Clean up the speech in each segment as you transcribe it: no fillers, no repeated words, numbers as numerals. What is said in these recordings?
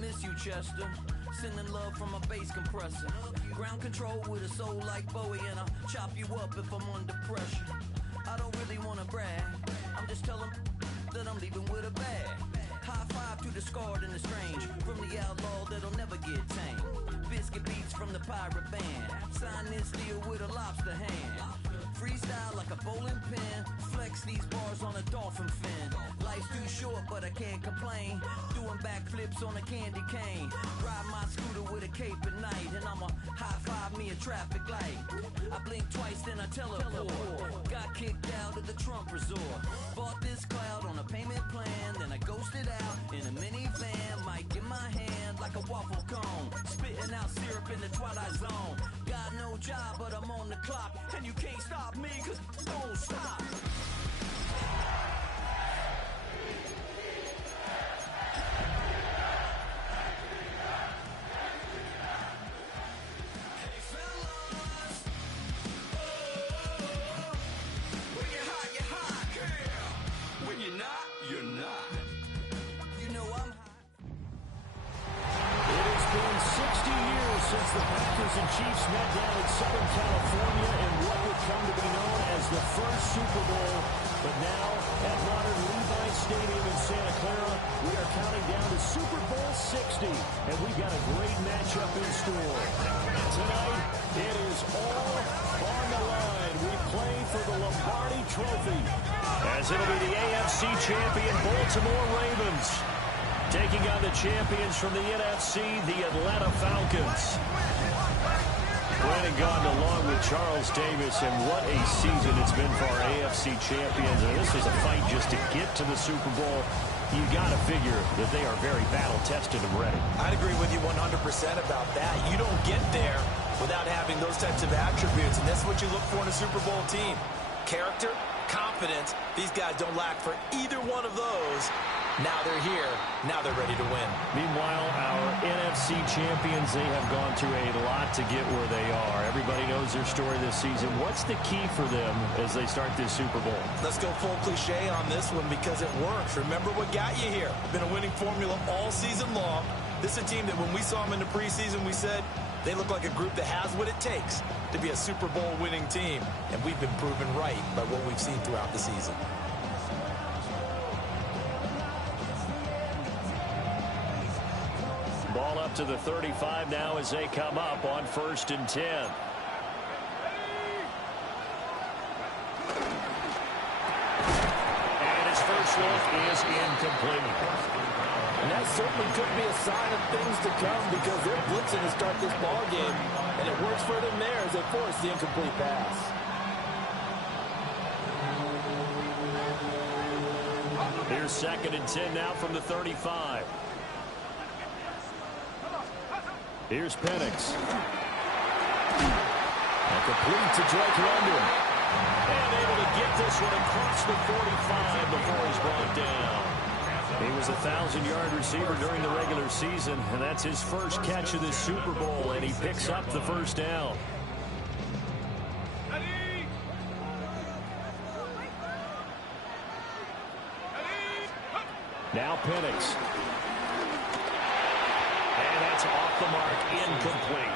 miss you, Chester. Sending love from a bass compressor. Ground control with a soul like Bowie, and I'll chop you up if I'm under pressure. I don't really wanna brag, I'm just telling that I'm leaving with a bag. High five to the scarred and the strange, from the outlaw that'll never get tamed. Biscuit beats from the pirate band, sign this deal with a lobster hand. Freestyle like a bowling pin, flex these bars on a dolphin fin. Life's too short but I can't complain, doing backflips on a candy cane. Ride my scooter with a cape at night, and I'ma high five me a traffic light. I blink twice then I teleport, got kicked out of the Trump resort. Bought this cloud on a payment plan, then I ghosted out in a minivan. Mic in my hand like a waffle cone, spitting out syrup in the twilight zone. Got no job but I'm on the clock, and you can't stop me cause don't stop. Hey fellas, when you're hot, girl. When you're not, you're not. You know I'm hot. It has been 60 years since the Packers and Chiefs met down in Southern California in what would come to be known as the first Super Bowl. But now, at modern Levi's Stadium in Santa Clara, we are counting down to Super Bowl 60, and we've got a great matchup in store. Tonight, it is all on the line. We play for the Lombardi Trophy, as it'll be the AFC champion Baltimore Ravens taking on the champions from the NFC, the Atlanta Falcons. Brandon Gaudin along with Charles Davis, and what a season it's been for our AFC champions. And this was a fight just to get to the Super Bowl. You got to figure that they are very battle-tested and ready. I'd agree with you 100% about that. You don't get there without having those types of attributes, and that's what you look for in a Super Bowl team. Character, confidence, these guys don't lack for either one of those. Now they're here. Now they're ready to win. Meanwhile, our NFC champions, they have gone through a lot to get where they are. Everybody knows their story this season. What's the key for them as they start this Super Bowl? Let's go full cliche on this one because it works. Remember what got you here. Been a winning formula all season long. This is a team that when we saw them in the preseason, we said they look like a group that has what it takes to be a Super Bowl winning team. And we've been proven right by what we've seen throughout the season. Ball up to the 35 now as they come up on 1st and 10. And his first look is incomplete. And that certainly could be a sign of things to come because they're blitzing to start this ball game, and it works for them there as they force the incomplete pass. Here's 2nd and 10 now from the 35. Here's Penix. And complete to Drake London. And able to get this one across the 45 before he's brought down. He was a 1,000-yard receiver during the regular season, and that's his first catch of this Super Bowl, and he picks up the first down. Now Penix. And that's off the mark, incomplete.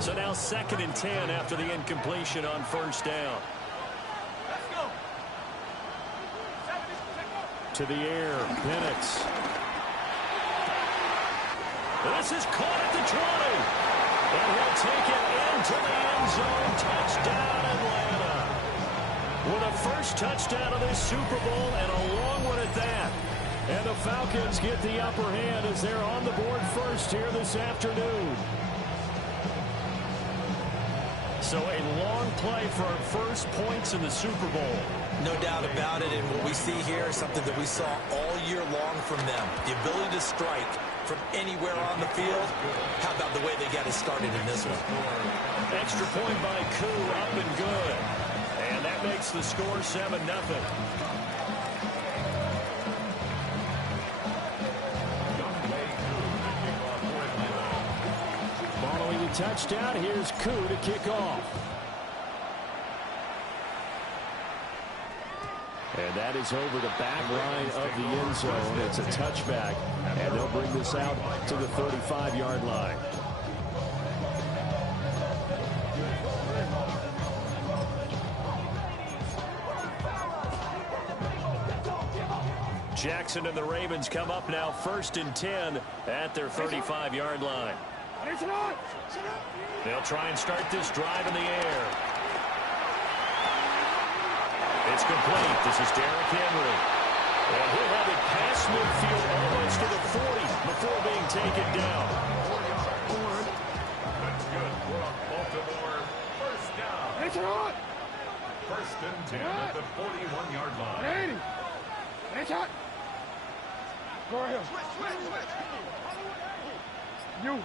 So now 2nd and 10 after the incompletion on 1st down. To the air, Penix. This is caught at the 20. And he'll take it into the end zone. Touchdown, Atlanta. With a first touchdown of this Super Bowl, and a long one at that. And the Falcons get the upper hand as they're on the board first here this afternoon. So a long play for our first points in the Super Bowl. No doubt about it, and what we see here is something that we saw all year long from them. The ability to strike from anywhere on the field. How about the way they got it started in this one? Extra point by Koo, up and good. And that makes the score 7-0. touchdown. Here's Koo to kick off. And that is over the back line of the end zone. It's a touchback, and they'll bring this out to the 35-yard line. Jackson and the Ravens come up now 1st and 10 at their 35-yard line. They'll try and start this drive in the air. It's complete. This is Derrick Henry. And he'll have it past midfield almost to the 40 before being taken down. That's good. We're on Baltimore. First down. First and 10 at the 41-yard line. Go ahead. You.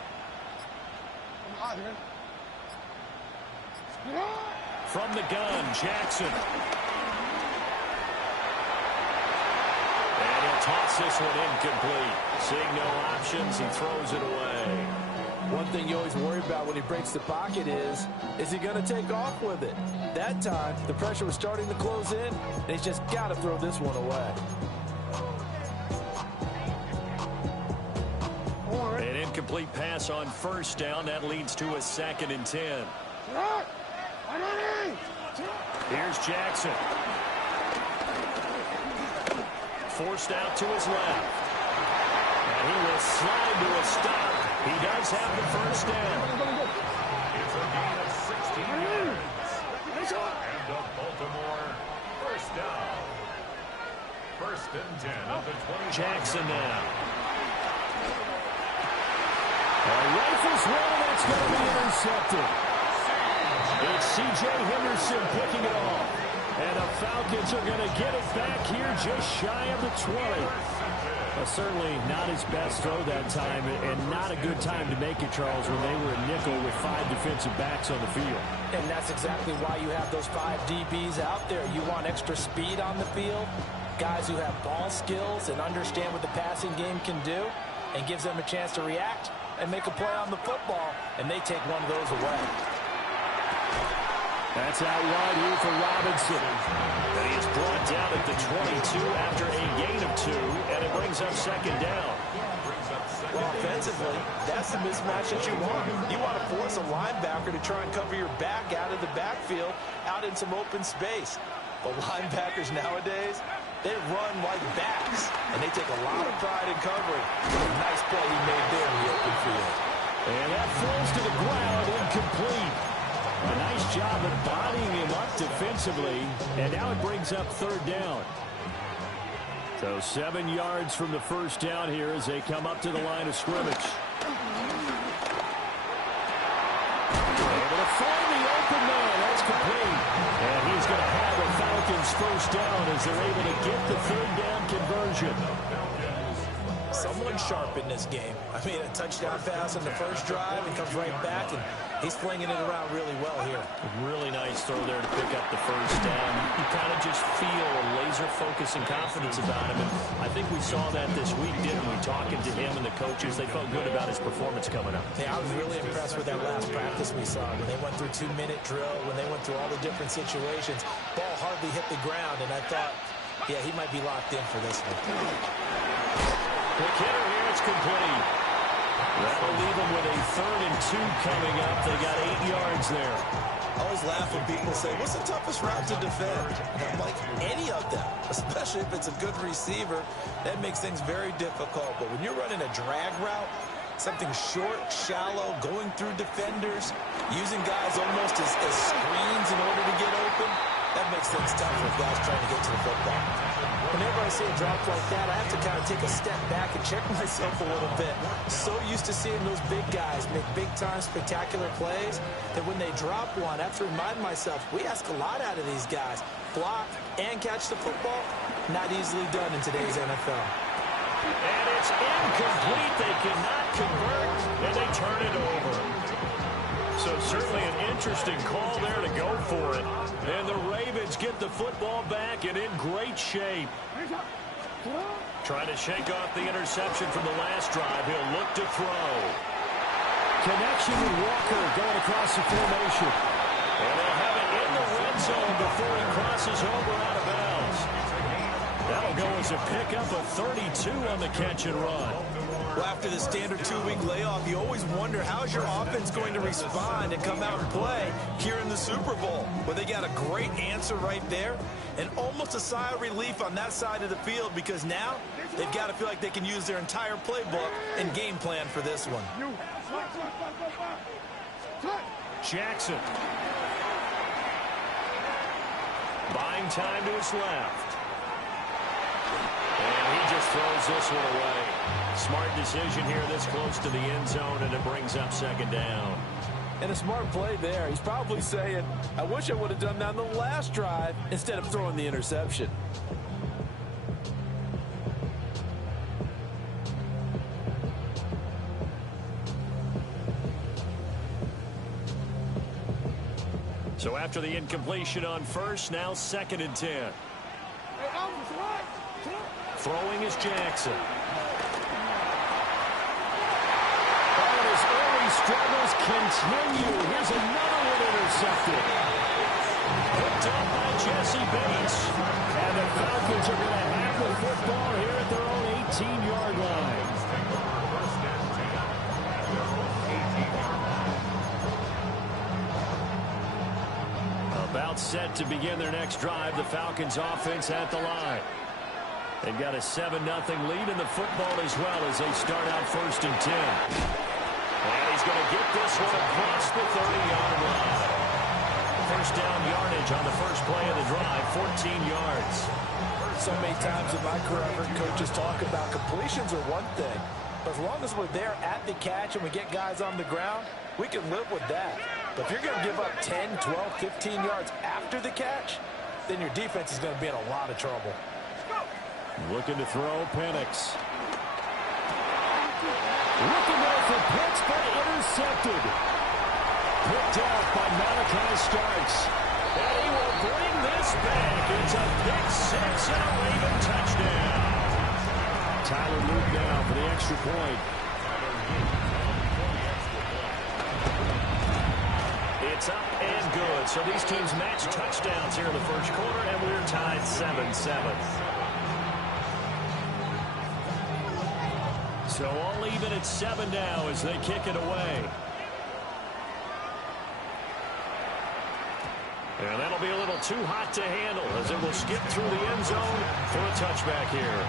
From the gun, Jackson. And he'll toss this one incomplete. Seeing no options, he throws it away. One thing you always worry about when he breaks the pocket is he going to take off with it? That time, the pressure was starting to close in, and he's just got to throw this one away. An incomplete pass on first down. That leads to a 2nd and 10. Here's Jackson. Forced out to his left. And he will slide to a stop. He does have the first down. It's a gain of 16 yards. And the Baltimore first down. First and 10 at the 20. Jackson now. Rifles one, that's going to be intercepted. It's C.J. Henderson picking it off. And the Falcons are going to get it back here just shy of the 20. Well, certainly not his best throw that time, and not a good time to make it, Charles, when they were a nickel with 5 defensive backs on the field. And that's exactly why you have those 5 DBs out there. You want extra speed on the field, guys who have ball skills and understand what the passing game can do, and gives them a chance to react and make a play on the football, and they take one of those away. That's out wide here for Robinson. And he is brought down at the 22 after a gain of 2, and it brings up 2nd down. Well, offensively, that's the mismatch that you want. You want to force a linebacker to try and cover your back out of the backfield, out in some open space. But linebackers nowadays, they run like backs, and they take a lot of pride in covering. Nice play he made there in the open field. And that falls to the ground, incomplete. A nice job of bodying him up defensively, and now it brings up 3rd down. So 7 yards from the first down here as they come up to the line of scrimmage. Able to find the open man. That's complete. And he's going to have the Falcons first down as they're able to get the 3rd down conversion. Someone sharp in this game. I mean, a touchdown pass on the first drive and comes right back, and he's flinging it around really well here. Really nice throw there to pick up the first down. You kind of just feel a laser focus and confidence about him, and I think we saw that this week, didn't we? Talking to him and the coaches, they felt good about his performance coming up. Yeah, I was really impressed with that last practice we saw when they went through 2-minute drill, when they went through all the different situations. Ball hardly hit the ground, and I thought, yeah, he might be locked in for this one. Quick hitter here, it's complete. That'll leave them with a 3rd and 2 coming up. They got 8 yards there. I always laugh when people say, what's the toughest route to defend? And I'm like, any of them, especially if it's a good receiver. That makes things very difficult. But when you're running a drag route, something short, shallow, going through defenders, using guys almost as screens in order to get open, that makes things tough for guys trying to get to the football. Whenever I see a drop like that, I have to kind of take a step back and check myself a little bit. So used to seeing those big guys make big-time spectacular plays that when they drop one, I have to remind myself, we ask a lot out of these guys. Block and catch the football, not easily done in today's NFL. And it's incomplete. They cannot convert, and they turn it over. So certainly an interesting call there to go for it. And the Ravens get the football back and in great shape. Trying to shake off the interception from the last drive. He'll look to throw. connection with Walker going across the formation. And they'll have it in the red zone before he crosses over out of bounds. That'll go as a pickup of 32 on the catch and run. Well, after the standard 2-week layoff, you always wonder how's your offense going to respond and come out and play here in the Super Bowl. Well, they got a great answer right there and almost a sigh of relief on that side of the field because now they've got to feel like they can use their entire playbook and game plan for this one. Jackson. Buying time to his left. And he just throws this one away. Smart decision here this close to the end zone, and it brings up second down. And a smart play there. He's probably saying, I wish I would have done that on the last drive instead of throwing the interception. So after the incompletion on first, now 2nd and 10. Throwing is Jackson. Struggles continue. Here's another one intercepted. Picked up by Jesse Bates. And the Falcons are going to have the football here at their own 18-yard line. About set to begin their next drive. The Falcons offense at the line. They've got a 7-0 lead in the football as well as they start out 1st and 10. And he's going to get this one across the 30-yard line. First down yardage on the first play of the drive, 14 yards. So many times in my career, I've heard coaches talk about completions are one thing. But as long as we're there at the catch and we get guys on the ground, we can live with that. But if you're going to give up 10, 12, 15 yards after the catch, then your defense is going to be in a lot of trouble. Looking to throw, Penix. Looking there for Pitts, but intercepted. Picked out by Malachi Starks. And he will bring this back. It's a pick six and a Raven touchdown. Tyler Luke now for the extra point. It's up and good. So these teams match touchdowns here in the first quarter, and we're tied 7-7. So all even at 7 now as they kick it away. And that'll be a little too hot to handle as it will skip through the end zone for a touchback here.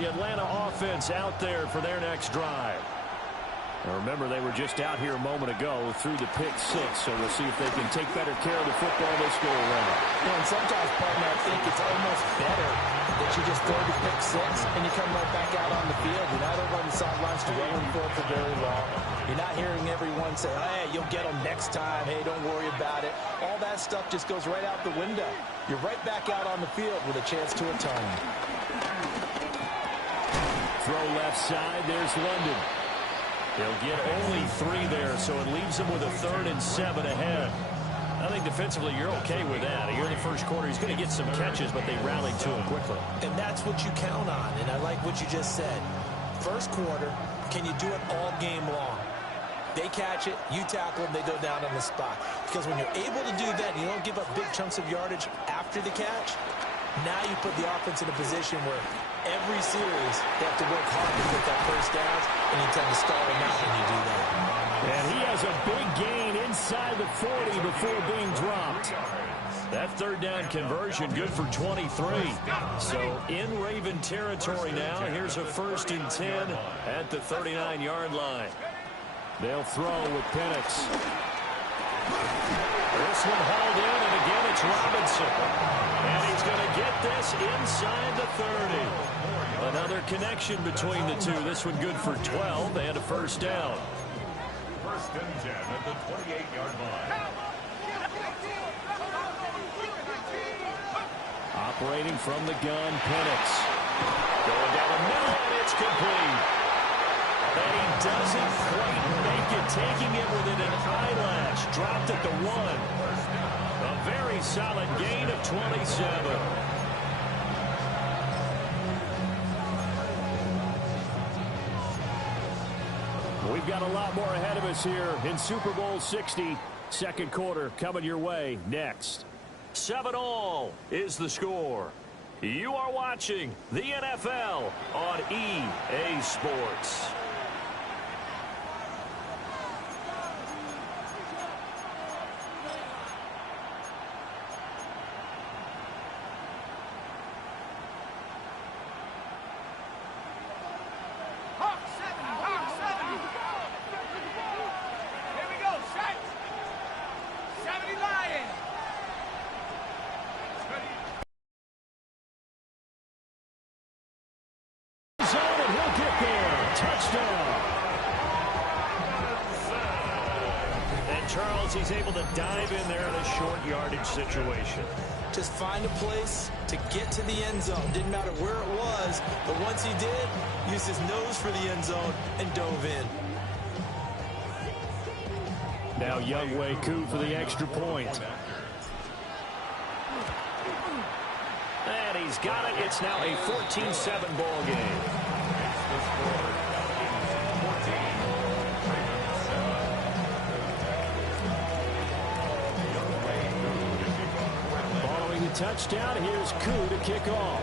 The Atlanta offense out there for their next drive. Now remember, they were just out here a moment ago through the pick six, so we'll see if they can take better care of the football this go around. And sometimes, partner, I think it's almost better that you just throw the pick six and you come right back out on the field. You're not over on the sidelines dwelling for it for very long. You're not hearing everyone say, hey, you'll get them next time. Hey, don't worry about it. All that stuff just goes right out the window. You're right back out on the field with a chance to atone. Throw left side. There's London. They'll get only 3 there, so it leaves them with a 3rd and 7 ahead. I think defensively you're okay with that. Here in the first quarter, he's going to get some catches, but they rallied to him quickly. And that's what you count on, and I like what you just said. First quarter, can you do it all game long? They catch it, you tackle them, they go down on the spot. Because when you're able to do that and you don't give up big chunks of yardage after the catch, now you put the offense in a position where every series they have to work hard to get that first down, and you tend to stall them out when you do that. And he has a big gain inside the 40 before being dropped. That 3rd down conversion good for 23. So in Raven territory now. Here's a 1st and 10 at the 39-yard line. They'll throw with Penix. This one hauled in, and again it's Robinson. And he's going to get this inside the 30. Another connection between the two. This one good for 12 and a 1st down. 1st and 10 at the 28-yard line. Operating from the gun, Penix. Going down the middle, and it's complete. And he doesn't quite make it, taking it within an eyelash. Dropped at the 1. A very solid gain of 27. We've got a lot more ahead of us here in Super Bowl 60. Second quarter coming your way next. 7-all is the score. You are watching the NFL on EA Sports. He's able to dive in there in a short yardage situation. Just find a place to get to the end zone. Didn't matter where it was, but once he did, used his nose for the end zone and dove in. Now Younghoe Koo for the extra point. And he's got it. It's now a 14-7 ball game. Touchdown. Here's Koo to kick off.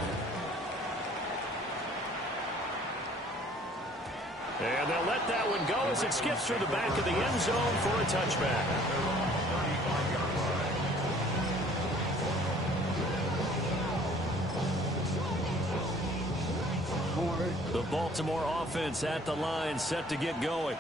And they'll let that one go as it skips through the back of the end zone for a touchback. The Baltimore offense at the line, set to get going.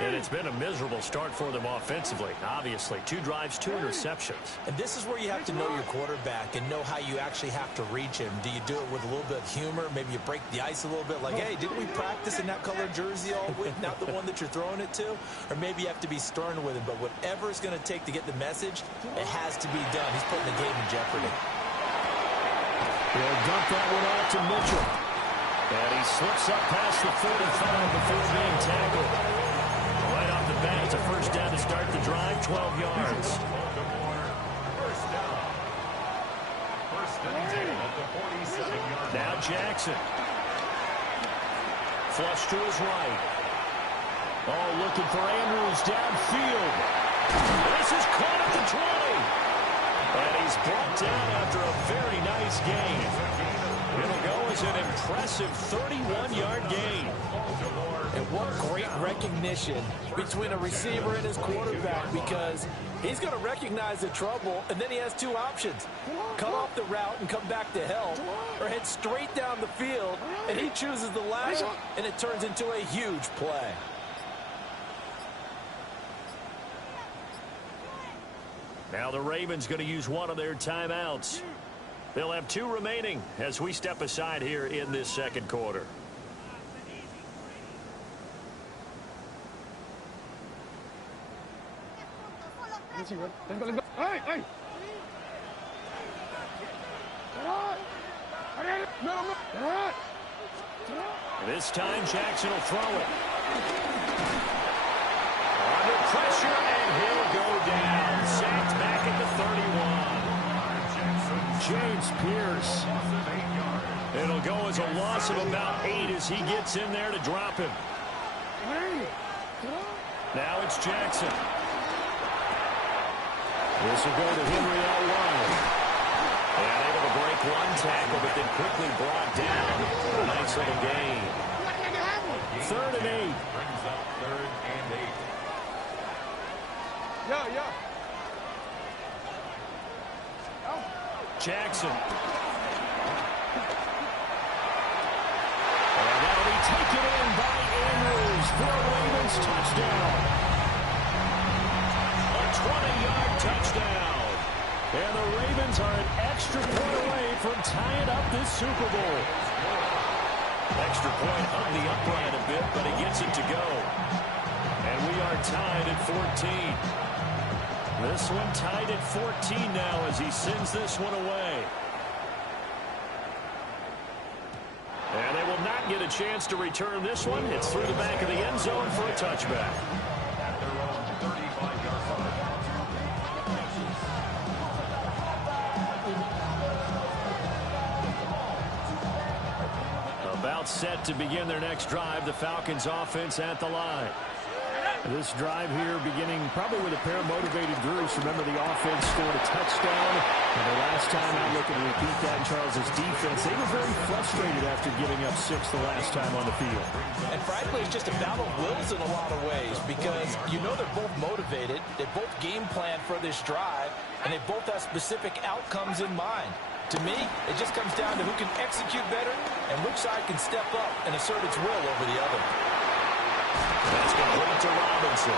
And it's been a miserable start for them offensively. Obviously, 2 drives, 2 interceptions. And this is where you have to know your quarterback and know how you actually have to reach him. Do you do it with a little bit of humor? Maybe you break the ice a little bit like, hey, didn't we practice in that colored jersey all week, not the one that you're throwing it to? Or maybe you have to be stern with him. But whatever it's going to take to get the message, it has to be done. He's putting the game in jeopardy. He'll dump that one off to Mitchell. And he slips up past the 45 before being tackled. Right off the bat, it's a first down to start the drive, 12 yards. Now Jackson. Flush to his right. Oh, looking for Andrews downfield. This is caught at the 20. And he's brought down after a very nice gain. It'll go as an impressive 31-yard gain. And what great recognition between a receiver and his quarterback, because he's going to recognize the trouble, and then he has 2 options. Cut off the route and come back to help, or head straight down the field, and he chooses the latter, and it turns into a huge play. Now the Ravens going to use one of their timeouts. They'll have 2 remaining as we step aside here in this second quarter. This time Jackson will throw it. Under pressure, and he'll go down. Sacked back at the 31. James Pierce. It'll go as a loss of about 8 as he gets in there to drop him. Now it's Jackson. This will go to Henry out wide. And able to break one tackle, but then quickly brought down. A nice little gain. 3rd and 8. Brings up 3rd and 8. Yeah. Jackson. And that'll be taken in by Andrews for a Ravens touchdown. A 20-yard touchdown. And the Ravens are an extra point away from tying up this Super Bowl. Extra point hung the upright a bit, but he gets it to go. And we are tied at 14. This one tied at 14 now as he sends this one away. And they will not might get a chance to return this one. It's through the back of the end zone for a touchback. At their own 35-yard line. About set to begin their next drive, the Falcons offense at the line. This drive here beginning probably with a pair of motivated groups. Remember, the offense scored a touchdown. And the last time I look at repeat that in Charles' defense, they were very frustrated after giving up 6 the last time on the field. And frankly, it's just a battle of wills in a lot of ways because you know they're both motivated. They both game plan for this drive, and they both have specific outcomes in mind. To me, it just comes down to who can execute better and which side can step up and assert its will over the other. That's complete to Robinson.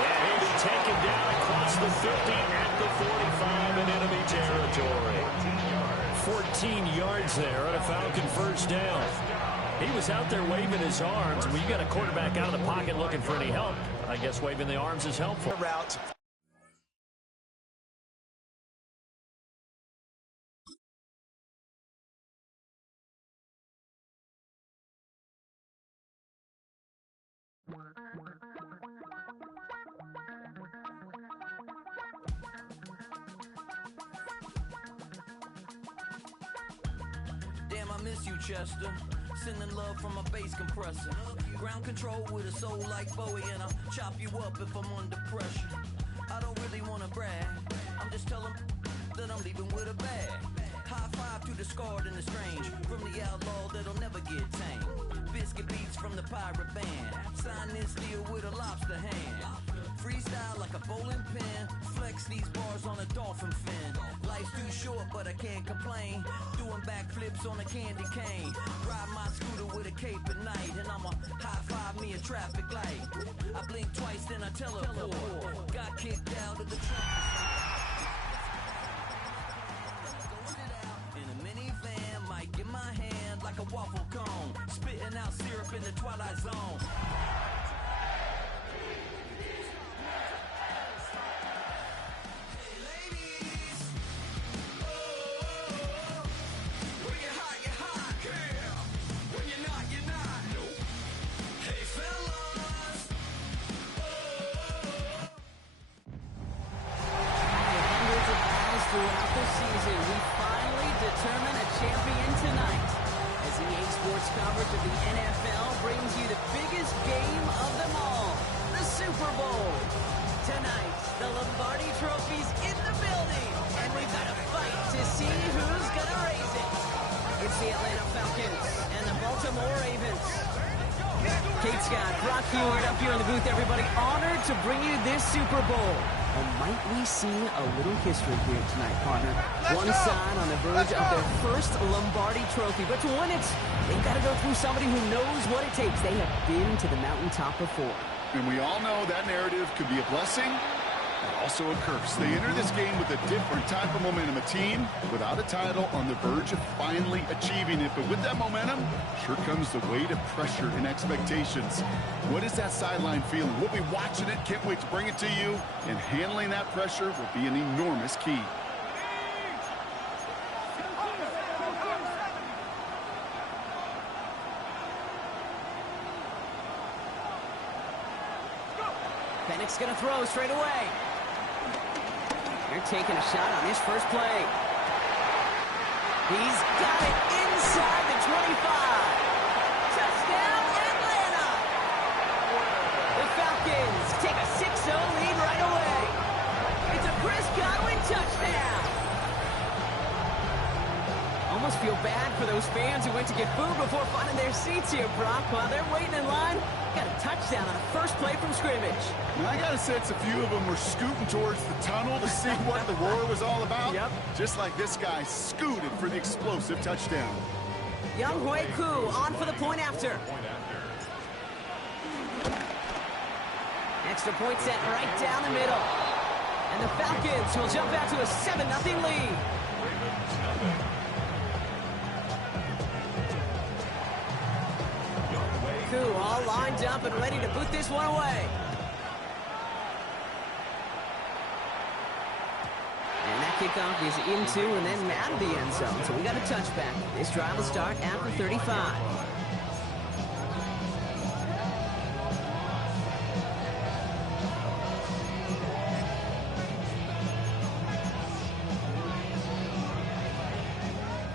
And he'll be taken down across the 50 at the 45 in enemy territory. 14 yards there on a Falcon first down. He was out there waving his arms. When you got a quarterback out of the pocket looking for any help, I guess waving the arms is helpful. Route. Damn, I miss you, Chester. Sending love from a bass compressor. Ground control with a soul like Bowie, and I'll chop you up if I'm under pressure. I don't really wanna brag. I'm just telling that I'm leaving with a bag. High five to the scarred and the strange. From the outlaw that'll never get tamed. Biscuit beats from the pirate band. Sign this deal with a lobster hand. Freestyle like a bowling pin. Flex these bars on a dolphin fin. Life's too short, but I can't complain. Doing backflips on a candy cane. Ride my scooter with a cape at night. And I'ma high five me a traffic light. I blink twice, then I teleport. Got kicked out of the traffic. In a minivan, might get my hand like a waffle cone. Spitting out syrup in the twilight zone. Throughout the season, we finally determine a champion tonight. As EA Sports coverage of the NFL brings you the biggest game of them all, the Super Bowl. Tonight, the Lombardi Trophy's in the building, and we've got a fight to see who's gonna raise it. It's the Atlanta Falcons and the Baltimore Ravens. Kate Scott, Brock Huard up here in the booth, everybody. Honored to bring you this Super Bowl. And might we see a little history here tonight, partner? One side on the verge of their first Lombardi Trophy. But to win it, they've got to go through somebody who knows what it takes. They have been to the mountaintop before. And we all know that narrative could be a blessing and also a curse. They enter this game with a different type of momentum. A team without a title on the verge of finally achieving it. But with that momentum, sure comes the weight of pressure and expectations. What is that sideline feeling? We'll be watching it. Can't wait to bring it to you. And handling that pressure will be an enormous key. Penix gonna throw straight away. They're taking a shot on his first play. He's got it inside the 25. Touchdown, Atlanta! The Falcons take a 6-0 lead right away. It's a Chris Godwin touchdown. Almost feel bad for those fans who went to get food before finding their seats here, Brock. While they're waiting in line, got a touchdown on the first play from scrimmage. And I got a sense a few of them were scooting towards the tunnel to see what the roar was all about. Yep. Just like this guy scooted for the explosive touchdown. Younghoe Koo on for the point after. Extra point set right down the middle. And the Falcons will jump out to a 7-0 lead. Koo all lined up and ready to boot this one away. And that kickoff is into and then out of the end zone. So we got a touchback. This drive will start at the 35.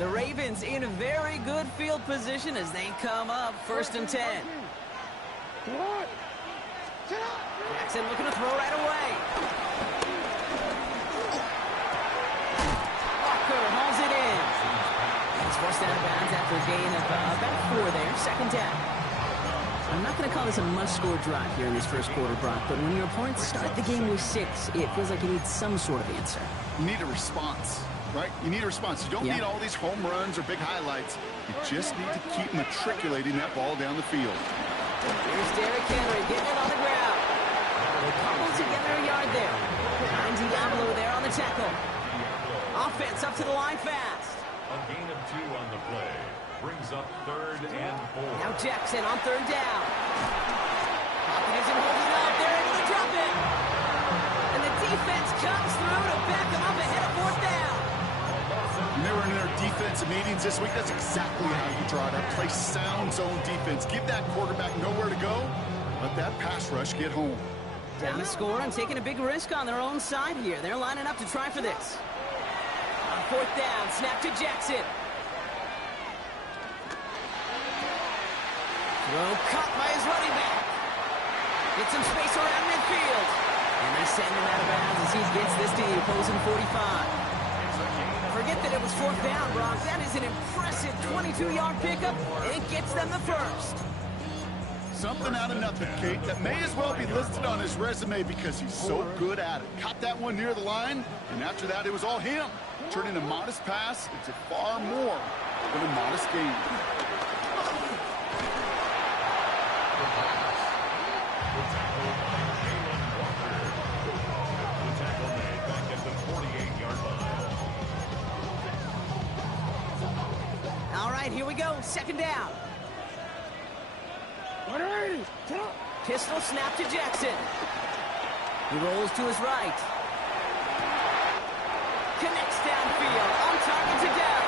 The Ravens in a very good field position as they come up 1st and 10. Jackson looking to throw right away. Walker hauls it in. He's forced out of bounds after a gain of about 4 there. 2nd down. I'm not going to call this a must-score drive here in this first quarter, Brock, but when your opponents start the game with 6, it feels like you need some sort of answer. You need a response, right? You need a response. You don't need all these home runs or big highlights. You just need to keep matriculating that ball down the field. Here's Derrick Henry getting it on the ground. They cobble together a yard there. And Diablo there on the tackle. Offense up to the line fast. A gain of 2 on the play. Brings up 3rd and 4. Now Jackson on 3rd down. Hopkins isn't holding up. They're able to drop it. And the defense comes through to back them up ahead of 4th down. When they were in their defensive meetings this week, that's exactly how you draw it up. Play sound zone defense. Give that quarterback nowhere to go. Let that pass rush get home. Down to score and taking a big risk on their own side here. They're lining up to try for this. On 4th down, snap to Jackson. Throw caught by his running back. Get some space around midfield. And they send him out of bounds as he gets this to the opposing 45. Forget that it was 4th down, Brock. That is an impressive 22-yard pickup, and it gets them the first. Something out of nothing, Kate, that may as well be listed on his resume because he's so good at it. Caught that one near the line, and after that, it was all him. Turning a modest pass into far more than a modest game. All right, here we go. 2nd down. Pistol snap to Jackson. He rolls to his right. Connects downfield. On target to Dell.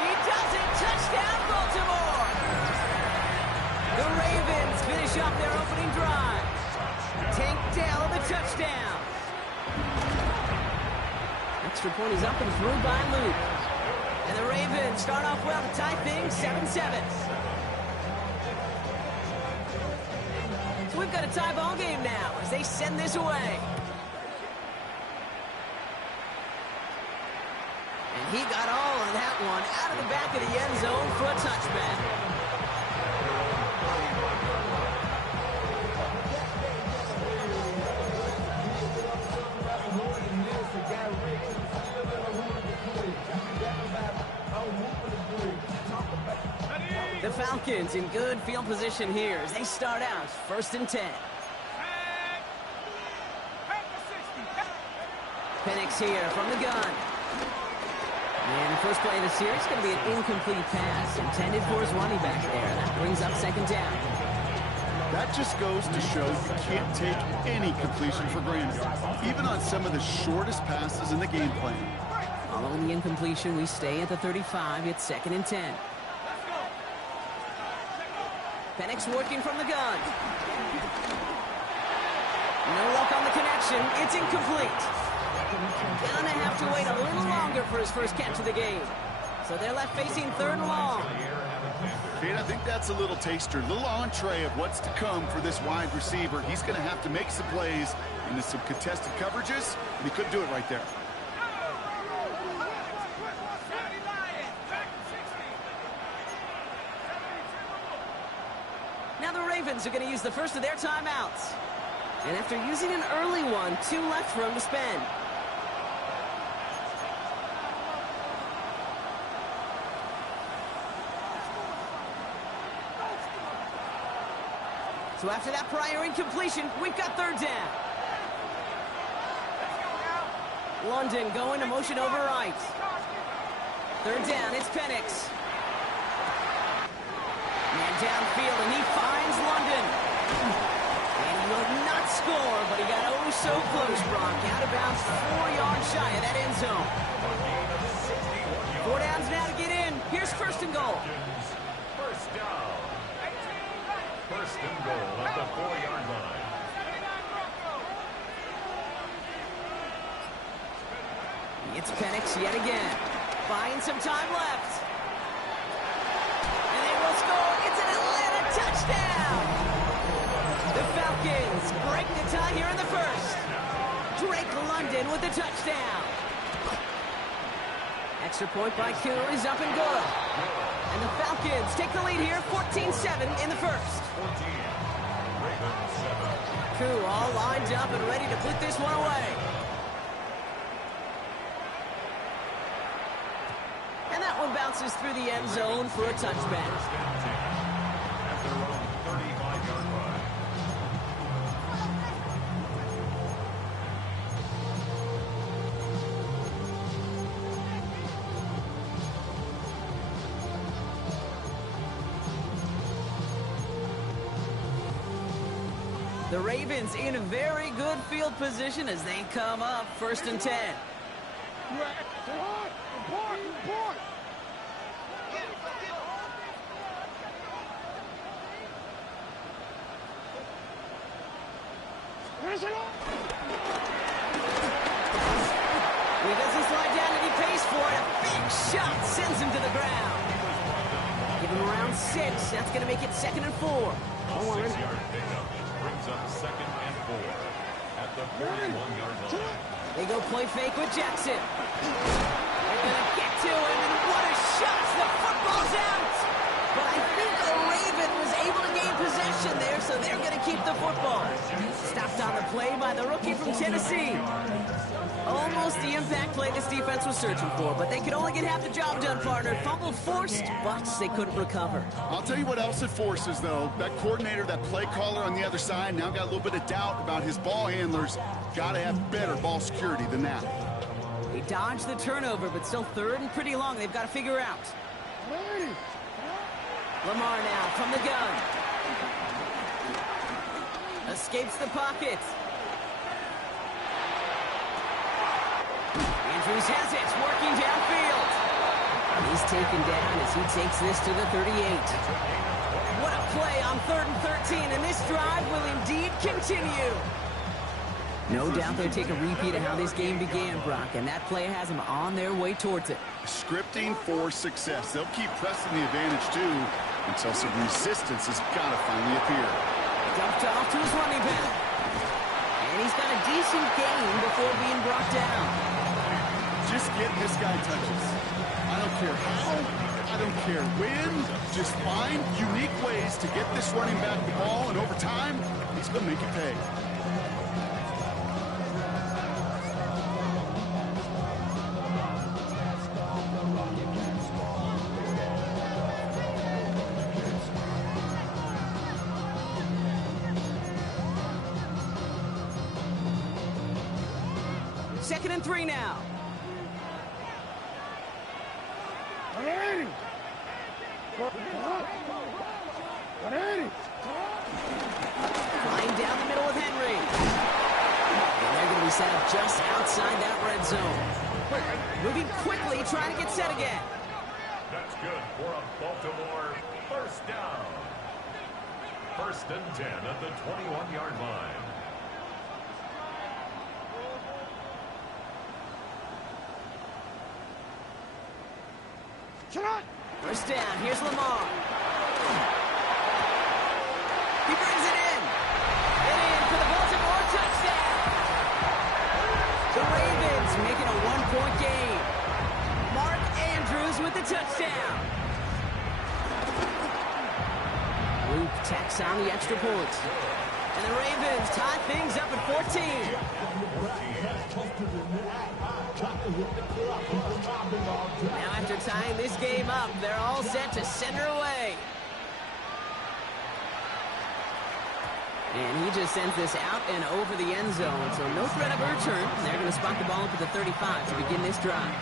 He does it. Touchdown, Baltimore. The Ravens finish off their opening drive. Tank Dell the touchdown. Extra point is up and through by Luke. And the Ravens start off well to tie things 7-7. So we've got a tie ball game now as they send this away. And he got all of that one out of the back of the end zone for a touchback. The Falcons in good field position here as they start out 1st and 10. Penix here from the gun. And the first play of the series is going to be an incomplete pass intended for his running back there. That brings up 2nd down. That just goes to show you can't take any completion for granted, even on some of the shortest passes in the game plan. Following the incompletion, we stay at the 35. It's 2nd and 10. Penix working from the gun. No luck on the connection. It's incomplete. Gonna have to wait a little longer for his first catch of the game. So they're left facing 3rd and long. Kate, I think that's a little taster, a little entree of what's to come for this wide receiver. He's going to have to make some plays into some contested coverages, and he couldn't do it right there. Now the Ravens are going to use the first of their timeouts. And after using an early one, 2 left for him to spend. So after that prior incompletion, we've got 3rd down. London going to motion over right. 3rd down, it's Penix. Man downfield, and he finds London. And he will not score, but he got oh so close, Brock. Out of bounds, 4 yards shy of that end zone. 4 downs now to get in. Here's 1st and goal. First down. 1st and goal at the 4-yard line. It's Penix yet again. buying some time left. And they will score. It's an Atlanta touchdown. The Falcons break the tie here in the first. Drake London with the touchdown. Extra point by Koo is up and good. And the Falcons take the lead here, 14-7 in the first. 14, Ravens 7. Koo all lined up and ready to put this one away. And that one bounces through the end zone for a touchback. First and 10 at their own 35-yard line. The Ravens in a very good field position as they come up first and 10. He doesn't slide down and he pays for it. A big shot sends him to the ground. Give him around 6. That's going to make it 2nd and 4. 6-yard pickup brings up 2nd and 4 at the 41-yard line. They go play fake with Jackson. They're going to get to him, and what a shot! The football's out! But I think the Raven was able to gain possession there, so they're going to keep the football. Stopped on the play by the rookie from Tennessee. Almost the impact play this defense was searching for, but they could only get half the job done, partner. Fumble forced, but they couldn't recover. I'll tell you what else it forces, though. That coordinator, that play caller on the other side, now got a little bit of doubt about his ball handlers. Got to have better ball security than that. They dodged the turnover, but still 3rd and pretty long. They've got to figure out. Lamar now from the gun. Escapes the pocket. Andrews has it, working downfield. He's taken down as he takes this to the 38. What a play on 3rd and 13, and this drive will indeed continue. No doubt they'll take a repeat of how this game began, Brock, and that play has them on their way towards it. Scripting for success. They'll keep pressing the advantage, too, until some resistance has got to finally appear. Dumped off to his running back. And he's got a decent gain before being brought down. Just get this guy touches. I don't care how, I don't care when. Just find unique ways to get this running back the ball, and over time, he's going to make it pay. Second and 3 now. Flying down the middle with Henry. And they're going to be set up just outside that red zone. Moving quickly, trying to get set again. That's good for a Baltimore first down. 1st and 10 at the 21-yard line. First down, here's Lamar. He brings it in. And in for the Baltimore touchdown. The Ravens making a 1-point game. Mark Andrews with the touchdown. Luke tacks on the extra point. And the Ravens tie things up at 14. Now after tying this game up, they're all set to send her away. And he just sends this out and over the end zone, so no threat of a return. They're going to spot the ball up at the 35 to begin this drive.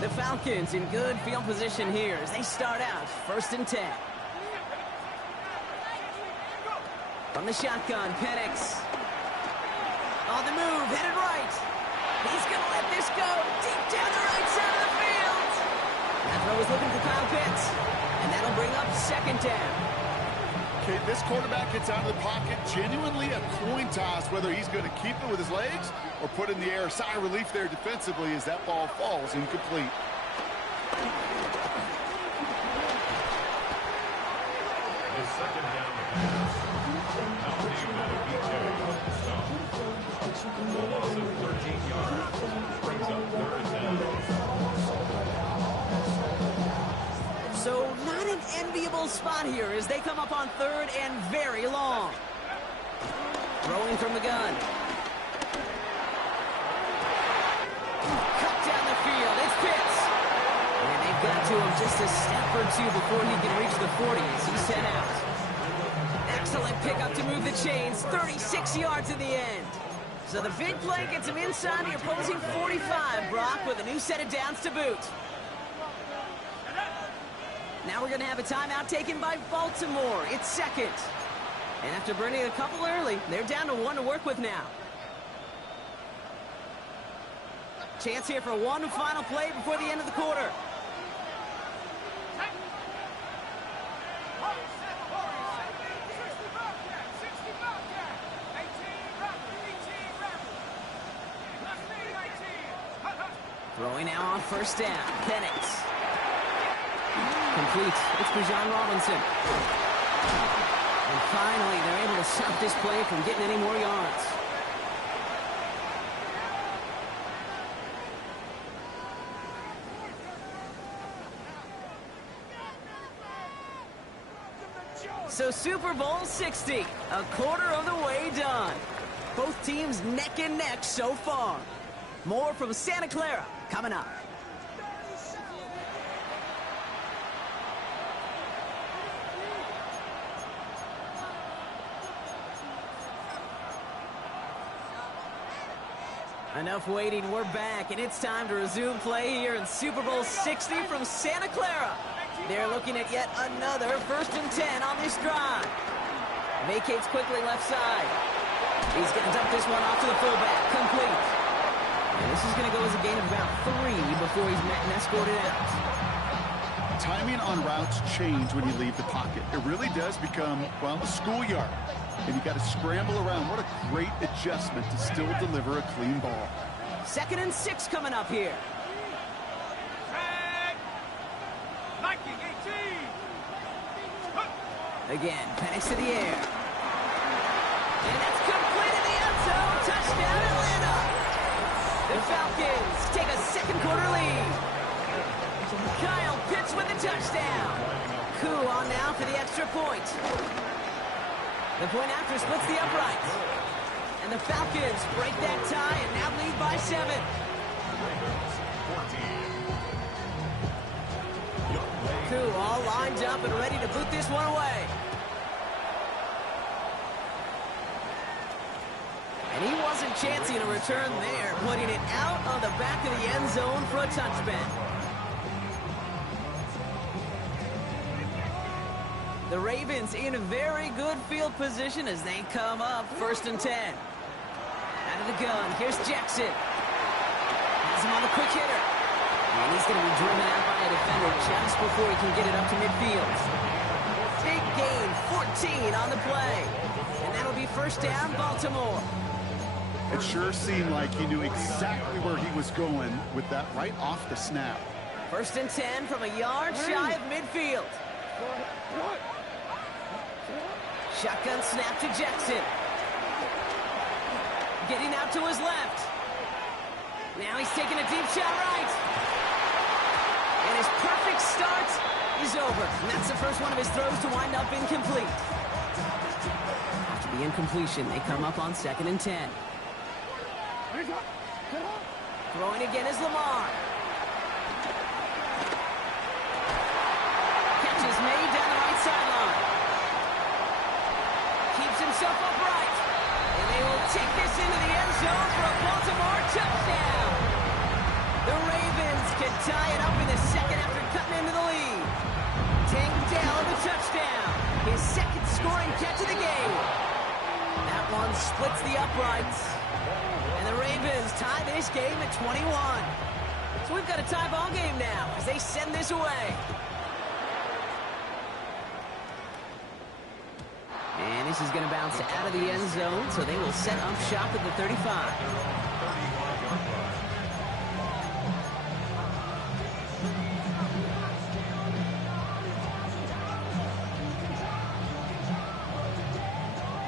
The Falcons in good field position here as they start out 1st and 10. From the shotgun, Penix. On the move, headed right. He's going to let this go deep down the right side of the field. That throw was looking for Kyle Pitts. And that'll bring up second down. Okay, this quarterback gets out of the pocket, genuinely a coin toss whether he's going to keep it with his legs or put it in the air. Sigh of relief there defensively as that ball falls incomplete. The second down pass. A loss of 13 yards brings up third down. So not an enviable spot here as they come up on third and very long. Throwing from the gun. Cut down the field. It's Pitts. And they've got to him just a step or two before he can reach the 40 as he's sent out. Excellent pickup to move the chains. 36 yards in the end. So the big play gets him inside the opposing 45, Brock, with a new set of downs to boot. Now we're going to have a timeout taken by Baltimore. It's second. And after burning a couple early, they're down to one to work with now. Chance here for one final play before the end of the quarter. Throwing now on first down. Penix. Complete. It's Bijan Robinson. And finally, they're able to stop this play from getting any more yards. So Super Bowl 60, a quarter of the way done. Both teams neck and neck so far. More from Santa Clara coming up. Enough waiting, we're back, and it's time to resume play here in Super Bowl 60 from Santa Clara. They're looking at yet another 1st and 10 on this drive. Vacates quickly left side. He's going to dump this one off to the fullback. Complete. And this is going to go as a gain of about 3 before he's met and escorted out. Timing on routes change when you leave the pocket. It really does become, well, a schoolyard. And you got to scramble around. What a great adjustment to still deliver a clean ball. 2nd and 6 coming up here. Again, Penix to the air. And that's complete in the end zone. Touchdown, Atlanta. The Falcons take a second quarter lead. Kyle Pitts with the touchdown. Koo on now for the extra point. The point after splits the upright. And the Falcons break that tie and now lead by 7. Koo all lined up and ready to boot this one away. And he wasn't chancing a return there, putting it out on the back of the end zone for a touchback. The Ravens in a very good field position as they come up 1st and 10. Out of the gun, here's Jackson. Has him on the quick hitter. And he's going to be driven out by a defender just before he can get it up to midfield. Big gain, 14 on the play. And that'll be 1st down, Baltimore. It sure seemed like he knew exactly where he was going with that right off the snap. 1st and 10 from a yard shy of midfield. Shotgun snap to Jackson. Getting out to his left. Now he's taking a deep shot right. And his perfect start is over. And that's the first one of his throws to wind up incomplete. After the incompletion, they come up on 2nd and 10. Throwing again is Lamar. Catch is made down the right sideline. Keeps himself upright. And they will take this into the end zone for a Baltimore touchdown. The Ravens can tie it up in the second after cutting into the lead. Tank Dell the touchdown. His 2nd scoring catch of the game. That one splits the uprights. And the Ravens tie this game at 21. So we've got a tie ball game now as they send this away. And this is going to bounce out of the end zone, so they will set up shop at the 35.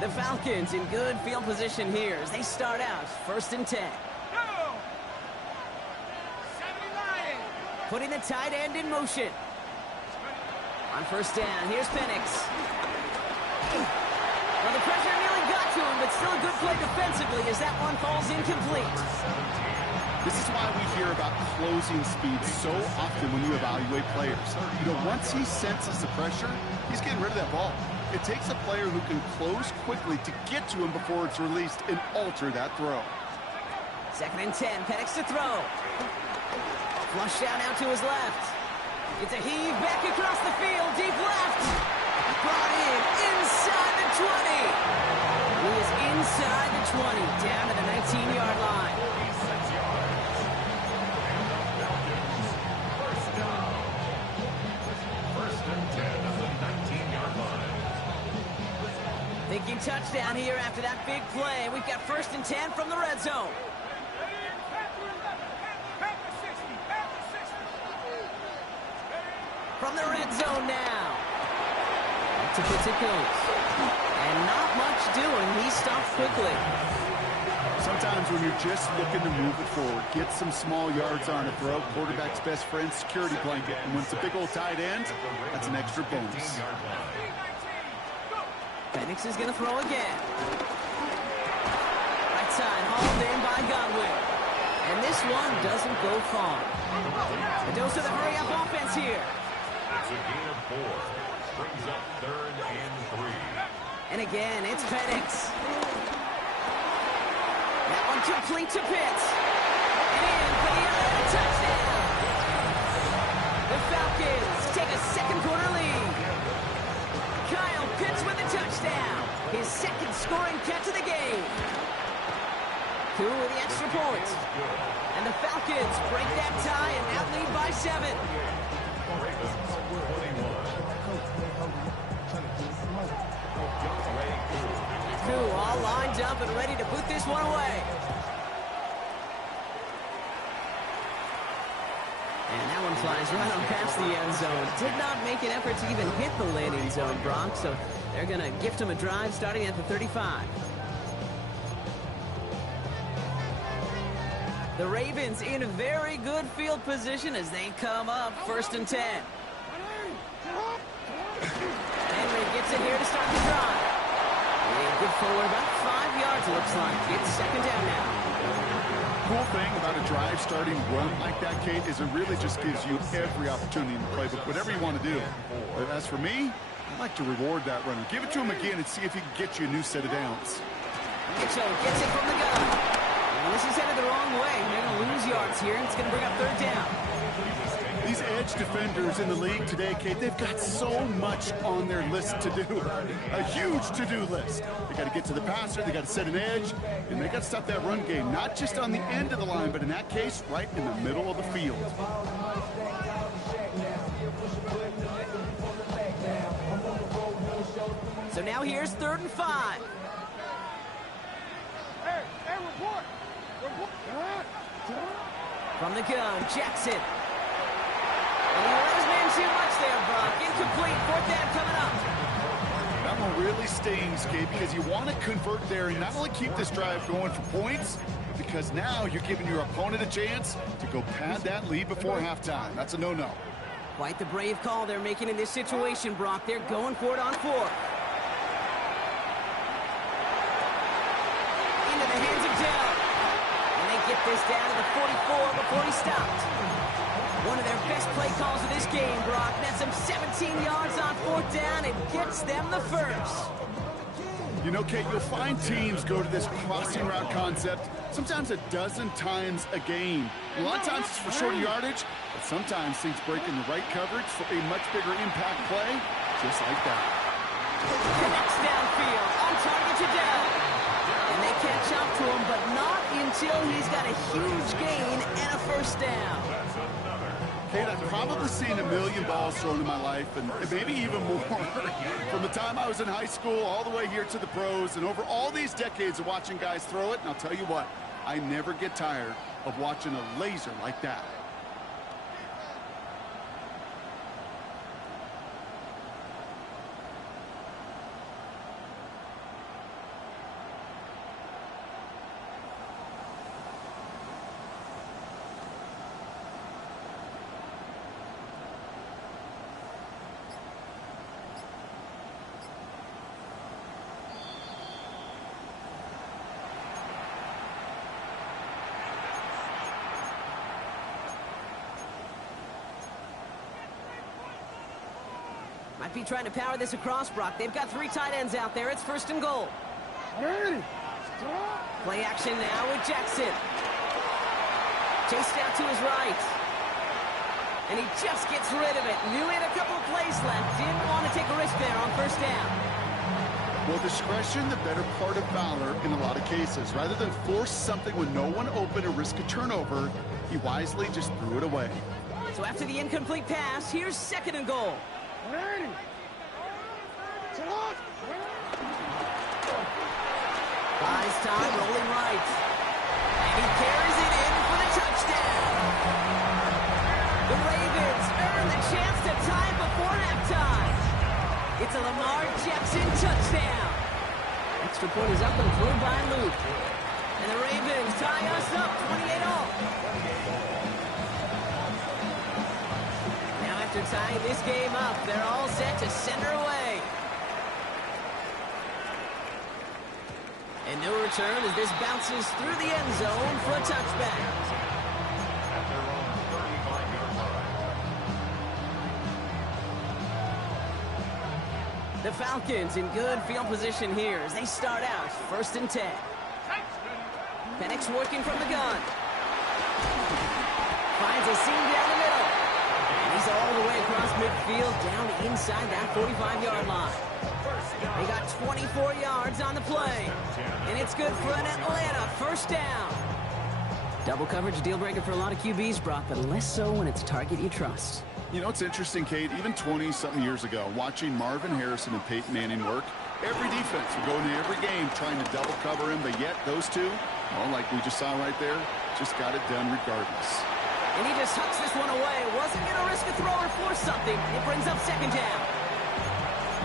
The Falcons in good field position here as they start out 1st and 10. Putting the tight end in motion. On 1st down, here's Penix. Well, the pressure nearly got to him, but still a good play defensively as that one falls incomplete. This is why we hear about closing speed so often when you evaluate players. You know, once he senses the pressure, he's getting rid of that ball. It takes a player who can close quickly to get to him before it's released and alter that throw. 2nd and 10, Penix to throw. Flush out to his left. It's a heave back across the field, deep left. Brought in inside the 20. He is inside the 20, down to the 19-yard line. 46 yards. First down. 1st and 10 at the 19-yard line. Thinking touchdown here after that big play. We've got 1st and 10 from the red zone. From the red zone now. Up to Pitts it goes. And not much doing. He stops quickly. Sometimes when you're just looking to move it forward, get some small yards on a throw, quarterback's best friend, security blanket. And when it's a big old tight end, that's an extra bonus. Penix is going to throw again. Right side, hauled in by Godwin. And this one doesn't go far. A dose of the hurry-up offense here. It's a gain of 4. Brings up 3rd and 3. And again, it's Penix. That one complete to Pitts. And in for the Atlanta touchdown. The Falcons take a second-quarter lead. Kyle Pitts with a touchdown. His 2nd scoring catch of the game. Cool with the extra point. And the Falcons break that tie and now lead by 7. Cool, all lined up and ready to put this one away. And that one flies right on past the end zone. Did not make an effort to even hit the landing zone, Brock, so they're going to gift him a drive starting at the 35. The Ravens in a very good field position as they come up 1st and 10. Henry gets it here to start the drive. And good forward, about 5 yards it looks like. It's 2nd down now. Cool thing about a drive starting run like that, Kate, is it really just gives you every opportunity in the playbook, whatever you want to do. But as for me, I like to reward that runner. Give it to him again and see if he can get you a new set of downs. Mitchell gets it from the gun. And this is headed the wrong way. They're going to lose yards here, and it's going to bring up 3rd down. These edge defenders in the league today, Kate, they've got so much on their list to do. A huge to-do list. They got to get to the passer, they got to set an edge, and they got to stop that run game, not just on the end of the line, but in that case, right in the middle of the field. So now here's 3rd and 5. Hey, report. From the gun, Jackson. And he let his man too much there, Brock. Incomplete. 4th down coming up. That one really stings, Gabe, because you want to convert there and not only keep this drive going for points, because now you're giving your opponent a chance to go pad that lead before halftime. That's a no-no. Quite the brave call they're making in this situation, Brock. They're going for it on 4th. Into the hands of Dell. And they get this down to the 44 before he stopped. One of their best play calls of this game, Brock. That's him 17 yards on 4th down and gets them the first. You know, Kate, you'll find teams go to this crossing route concept sometimes a dozen times a game. A lot of times it's for shorter yardage, but sometimes things break in the right coverage for a much bigger impact play, just like that. Connects downfield, on target to Dell. And they catch up to him, but not until he's got a huge gain and a 1st down. Kate, I've probably seen a million balls thrown in my life, and maybe even more. From the time I was in high school all the way here to the pros, and over all these decades of watching guys throw it, and I'll tell you what, I never get tired of watching a laser like that. Might be trying to power this across, Brock. They've got 3 tight ends out there. It's 1st and goal. Play action now with Jackson. Chased out to his right. And he just gets rid of it. Knew he had a couple of plays left. Didn't want to take a risk there on 1st down. Well, discretion, the better part of valor in a lot of cases. Rather than force something with no one open or risk a turnover, he wisely just threw it away. So after the incomplete pass, here's 2nd and goal. Buys time, rolling right. And he carries it in for the touchdown. The Ravens earn the chance to tie before halftime. It's a Lamar Jackson touchdown. Extra point is up and through by Luke. And the Ravens tie us up 28-all. Now after tying this game up, they're all set to send her away. And no return as this bounces through the end zone for a touchback. At their own 35-yard line. The Falcons in good field position here as they start out 1st and 10. Penix working from the gun. Finds a seam down the middle. And he's all the way across midfield down inside that 45-yard line. They got 24 yards on the play. And it's good for an Atlanta 1st down. Double coverage, deal breaker for a lot of QBs, Brock, but less so when it's a target you trust. You know, it's interesting, Kate, even 20-something years ago, watching Marvin Harrison and Peyton Manning work, every defense would go into every game trying to double cover him, but yet those two, well, like we just saw right there, just got it done regardless. And he just hucks this one away. Wasn't going to risk a throw or force something. It brings up 2nd down.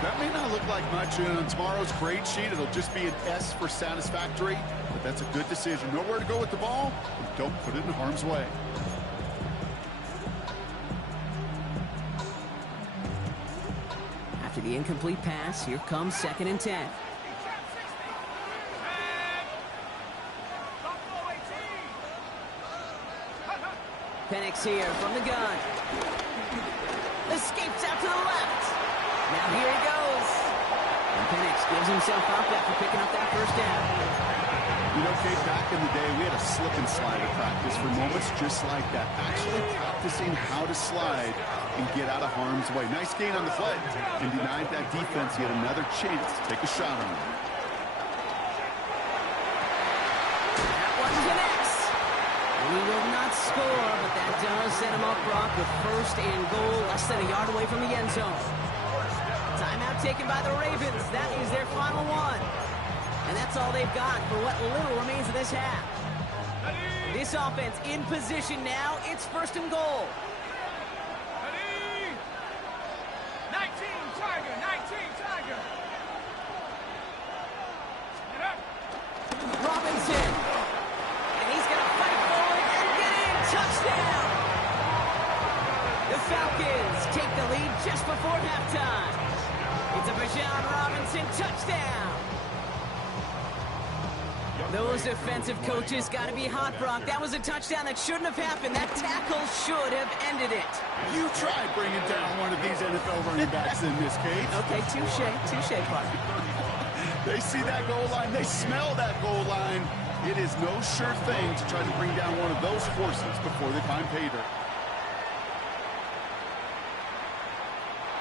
That may not look like much on tomorrow's grade sheet. It'll just be an S for satisfactory, but that's a good decision. Nowhere to go with the ball, don't put it in harm's way. After the incomplete pass, here comes 2nd and 10. Penix here from the gun. Escapes out to the left. Now here he goes. And Penix gives himself up after picking up that 1st down. You know, Kate, back in the day, we had a slip and slide at practice for moments just like that. Actually practicing how to slide and get out of harm's way. Nice gain on the play. And denied that defense yet another chance to take a shot on him. That one's an X. And he will not score, but that does set him up, Brock, with 1st and goal, less than a yard away from the end zone. Timeout taken by the Ravens. That is their final one. And that's all they've got for what little remains of this half. This offense in position now. It's 1st and goal. 19 Tiger, 19 Tiger. Get up. Robinson. And he's going to fight forward and get in. Touchdown. The Falcons take the lead just before halftime. It's a Bijan Robinson touchdown. Those defensive coaches got to be hot, Brock. That was a touchdown that shouldn't have happened. That tackle should have ended it. You tried bringing down one of these NFL running backs in this case. Okay, touche, partner. They see that goal line. They smell that goal line. It is no sure thing to try to bring down one of those horses before they find pay dirt.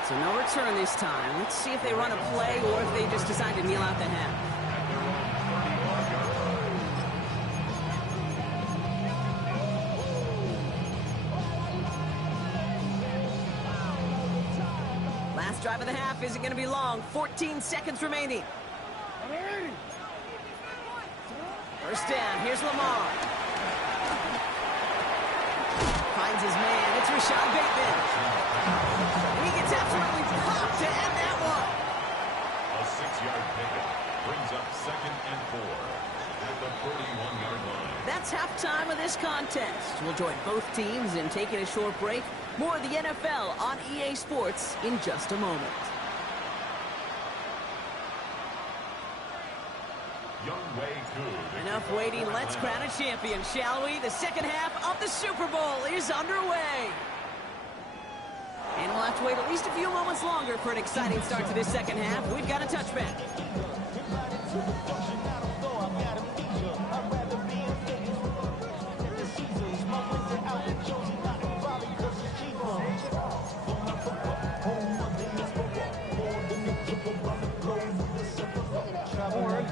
So no return this time. Let's see if they run a play or if they just decide to kneel out the half. drive of the half isn't going to be long. 14 seconds remaining. First down. Here's Lamar. Finds his man. It's Rashad Bateman. He gets absolutely popped to end that one. A 6-yard pickup brings up 2nd and 4 at the 41-yard line. That's halftime of this contest. We'll join both teams in taking a short break. More of the NFL on EA Sports in just a moment. Enough waiting. Let's crown a champion, shall we? The second half of the Super Bowl is underway. And we'll have to wait at least a few moments longer for an exciting start to this second half. We've got a touchback.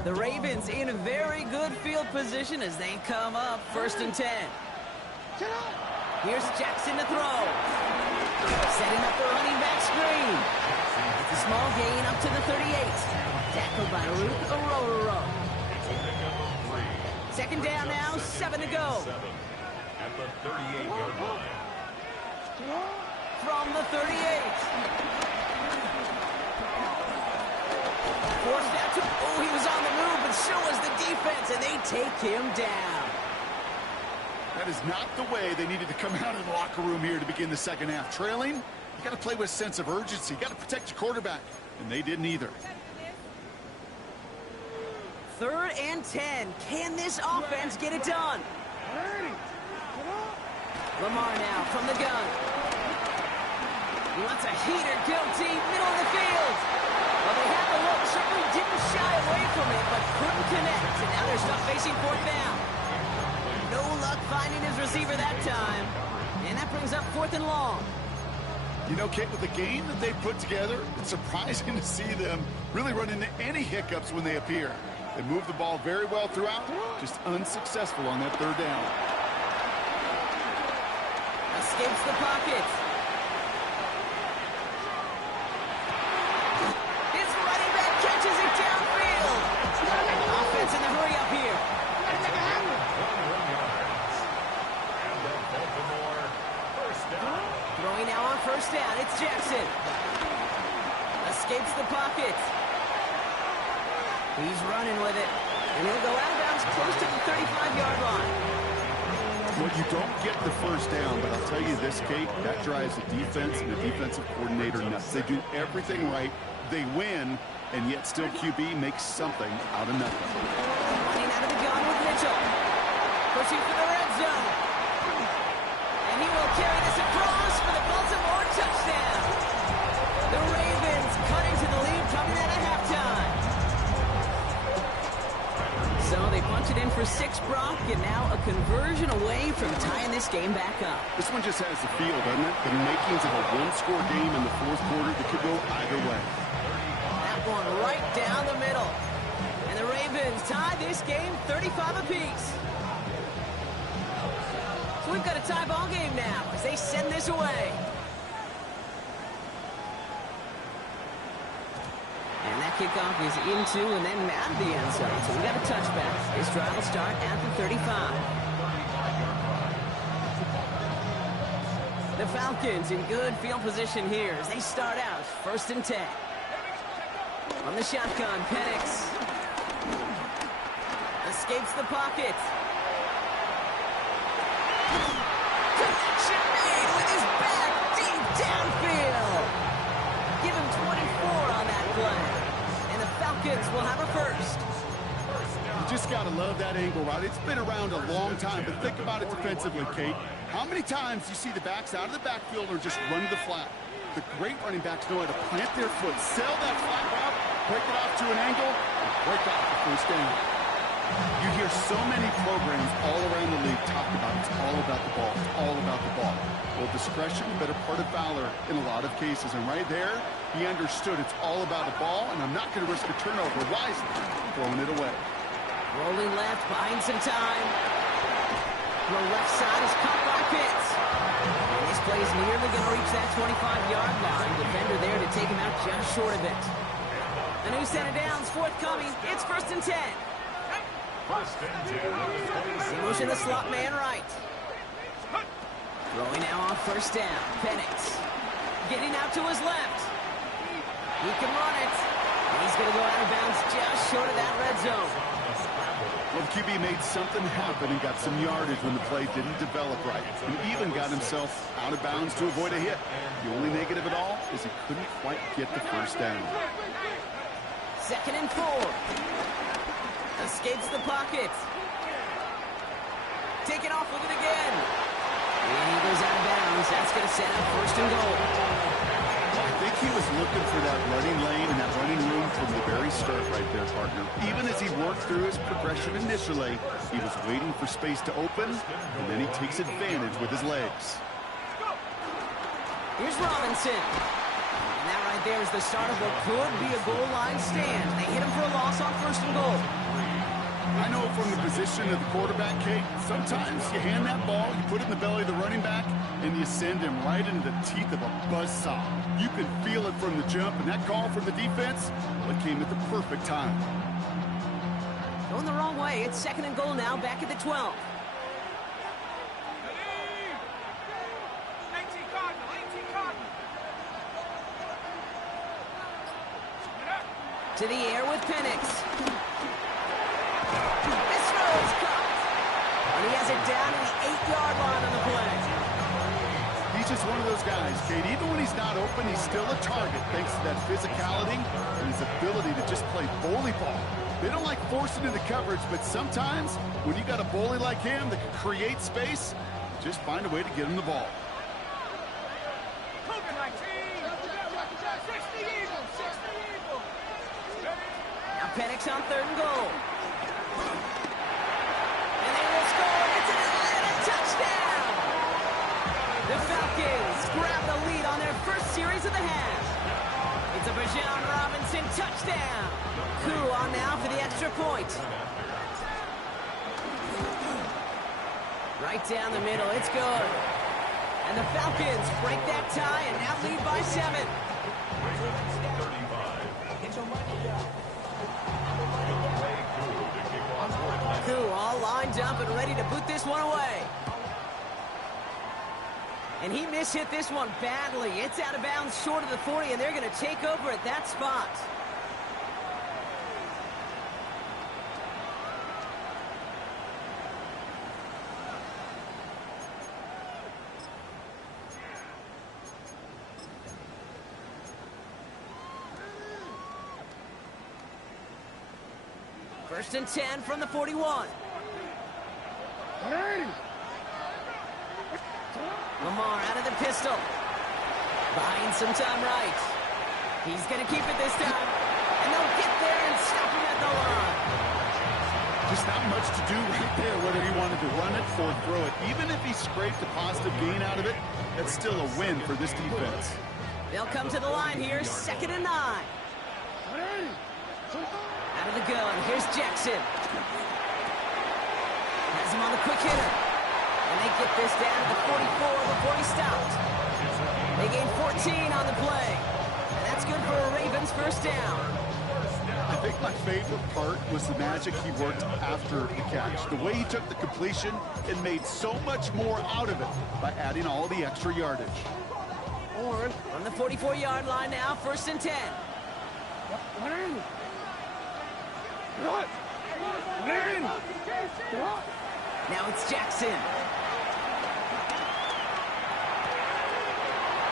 The Ravens in a very good field position as they come up 1st and 10. Here's Jackson to throw. Setting up the running back screen. It's a small gain up to the 38. Tackled by Luke Orororo. 2nd down now, 7 to go. At the 38-yard line. From the 38. Forced out to, oh, he was on the move, but so was the defense, and they take him down. That is not the way they needed to come out of the locker room here to begin the second half. Trailing, you got to play with a sense of urgency. You got to protect your quarterback, and they didn't either. 3rd and 10. Can this offense get it done? Lamar now from the gun. He wants a heater, go deep, middle of the field. Well, they had the look, certainly didn't shy away from it, but couldn't connect. And now they're stuck facing 4th down. No luck finding his receiver that time. And that brings up 4th and long. You know, Kate, with the game that they put together, it's surprising to see them really run into any hiccups when they appear. They moved the ball very well throughout, just unsuccessful on that 3rd down. Escapes the pocket. His running back catches it downfield. Offense in the hurry up here. Throwing now on 1st down. It's Jackson. Escapes the pocket. He's running with it. And he'll go out of bounds close to the 35-yard line. Well, you don't get the 1st down, but I'll tell you this, Kate, that drives the defense and the defensive coordinator nuts. They do everything right. They win, and yet still QB makes something out of nothing. Running out of the gun with Mitchell. Pushing for the red zone. And he will carry this across for the Baltimore touchdown. The Ravens cutting to the lead coming out of halftime. So they punch it in for 6, Brock, and now a conversion away from tying this game back up. This one just has the feel, doesn't it? The makings of a one-score game in the 4th quarter that could go either way. That one right down the middle. And the Ravens tie this game 35 apiece. So we've got a tie ball game now as they send this away. And that kickoff is into and then out of the end zone. So we got a touchback. This drive will start at the 35. The Falcons in good field position here as they start out 1st and 10. On the shotgun, Penix escapes the pocket. Connection made with his back deep downfield. Give him 24 on that play. And the Falcons will have a 1st. You just got to love that angle, right? It's been around a long time, but think about it defensively, Kate. How many times do you see the backs out of the backfield or just run to the flat? The great running backs know how to plant their foot, sell that flat route, break it off to an angle, and break off the 1st down. You hear so many programs all around the league talk about it's all about the ball. It's all about the ball. Well, discretion, better part of valor in a lot of cases. And right there, he understood it's all about the ball, and I'm not going to risk a turnover wisely, throwing it away. Rolling left, buying some time. The left side is caught by Pitts. And This play is nearly going to reach that 25-yard line. Defender there to take him out just short of it. A new set of downs forthcoming. It's 1st and 10. First and 10. Motion the slot man right. Throwing now on 1st down. Penix getting out to his left. He can run it. And he's going to go out of bounds just short of that red zone. Well, the QB made something happen and got some yardage when the play didn't develop right. And even got himself out of bounds to avoid a hit. The only negative at all is he couldn't quite get the 1st down. 2nd and 4. Escapes the pocket. Taking off with it again. And he goes out of bounds. That's going to set up 1st and goal. I think he was looking for that running lane and that running room from the very start right there, partner. Even as he worked through his progression initially, he was waiting for space to open, and then he takes advantage with his legs. Here's Robinson. And that right there is the start of what could be a goal line stand. They hit him for a loss on 1st and goal. I know from the position of the quarterback, Kate, sometimes you hand that ball, you put it in the belly of the running back, and you send him right into the teeth of a buzzsaw. You can feel it from the jump, and that call from the defense, well, it came at the perfect time. Going the wrong way. It's 2nd and goal now, back at the 12. 18 Cardinal. To the air with Penix. This throw is caught. And he has it down to the 8-yard line on the play. He's just one of those guys, Kate. Even when he's not open, he's still a target thanks to that physicality and his ability to just play bully ball. They don't like forcing into coverage, but sometimes when you got a bully like him that can create space, just find a way to get him the ball. Now Penix on 3rd and goal. And they will score. It's an Atlanta touchdown. The Falcons grab the lead on their first series of the half. It's a Bijan Robinson touchdown. Koo on now for the extra point. Right down the middle. It's good. And the Falcons break that tie and now lead by 7. Koo all lined up and ready to boot this one away. And he mishit this one badly. It's out of bounds short of the 40, and they're going to take over at that spot. First and 10 from the 41. Lamar out of the pistol. Buying some time right. He's going to keep it this time. And they'll get there and stop him at the line. Just not much to do right there, whether he wanted to run it or throw it. Even if he scraped a positive gain out of it, that's still a win for this defense. They'll come to the line here, 2nd and 9. Out of the gun, here's Jackson. Has him on the quick hitter. And they get this down to the 44 before he stopped. They gain 14 on the play. And that's good for a Ravens 1st down. I think my favorite part was the magic he worked after the catch. The way he took the completion and made so much more out of it by adding all the extra yardage. From the 44-yard line now, 1st and 10. Now it's Jackson.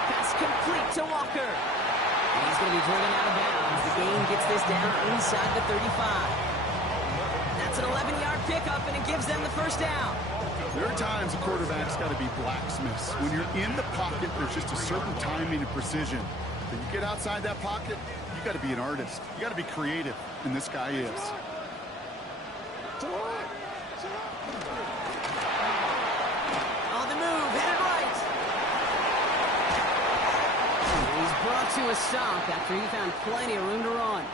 Pass complete to Walker. And he's going to be driven out of bounds. The gain gets this down inside the 35. That's an 11-yard pickup, and it gives them the 1st down. There are times a quarterback's got to be blacksmiths. When you're in the pocket, there's just a certain timing and precision. When you get outside that pocket, you got to be an artist. You got to be creative, and this guy is. On the move, headed right. He's brought to a stop after he found plenty of room to run.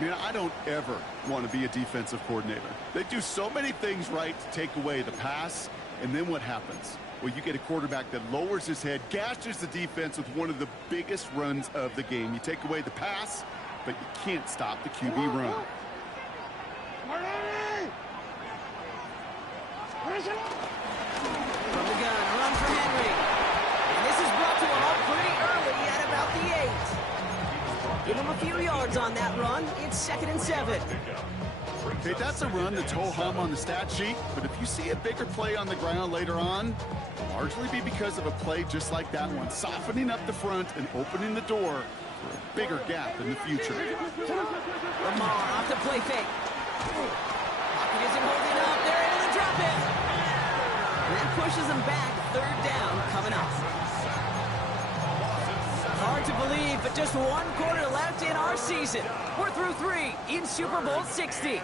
Man, I don't ever want to be a defensive coordinator. They do so many things right to take away the pass And then what happens? Well, you get a quarterback that lowers his head, gashes the defense with one of the biggest runs of the game. You take away the pass, but you can't stop the QB run. From the gun, a run for Henry. And this is brought to a halt pretty early at about the 8. Give him a few yards on that run. It's 2nd and 7. Okay, that's a run that's ho-hum on the stat sheet, but if you see a bigger play on the ground later on, it'll largely be because of a play just like that one, softening up the front and opening the door for a bigger gap in the future. Lamar off the play fake. Pocket isn't holding up. They're able to drop it. And that pushes them back. 3rd down coming up. Hard to believe, but just 1 quarter left in our season. We're through 3 in Super Bowl 60.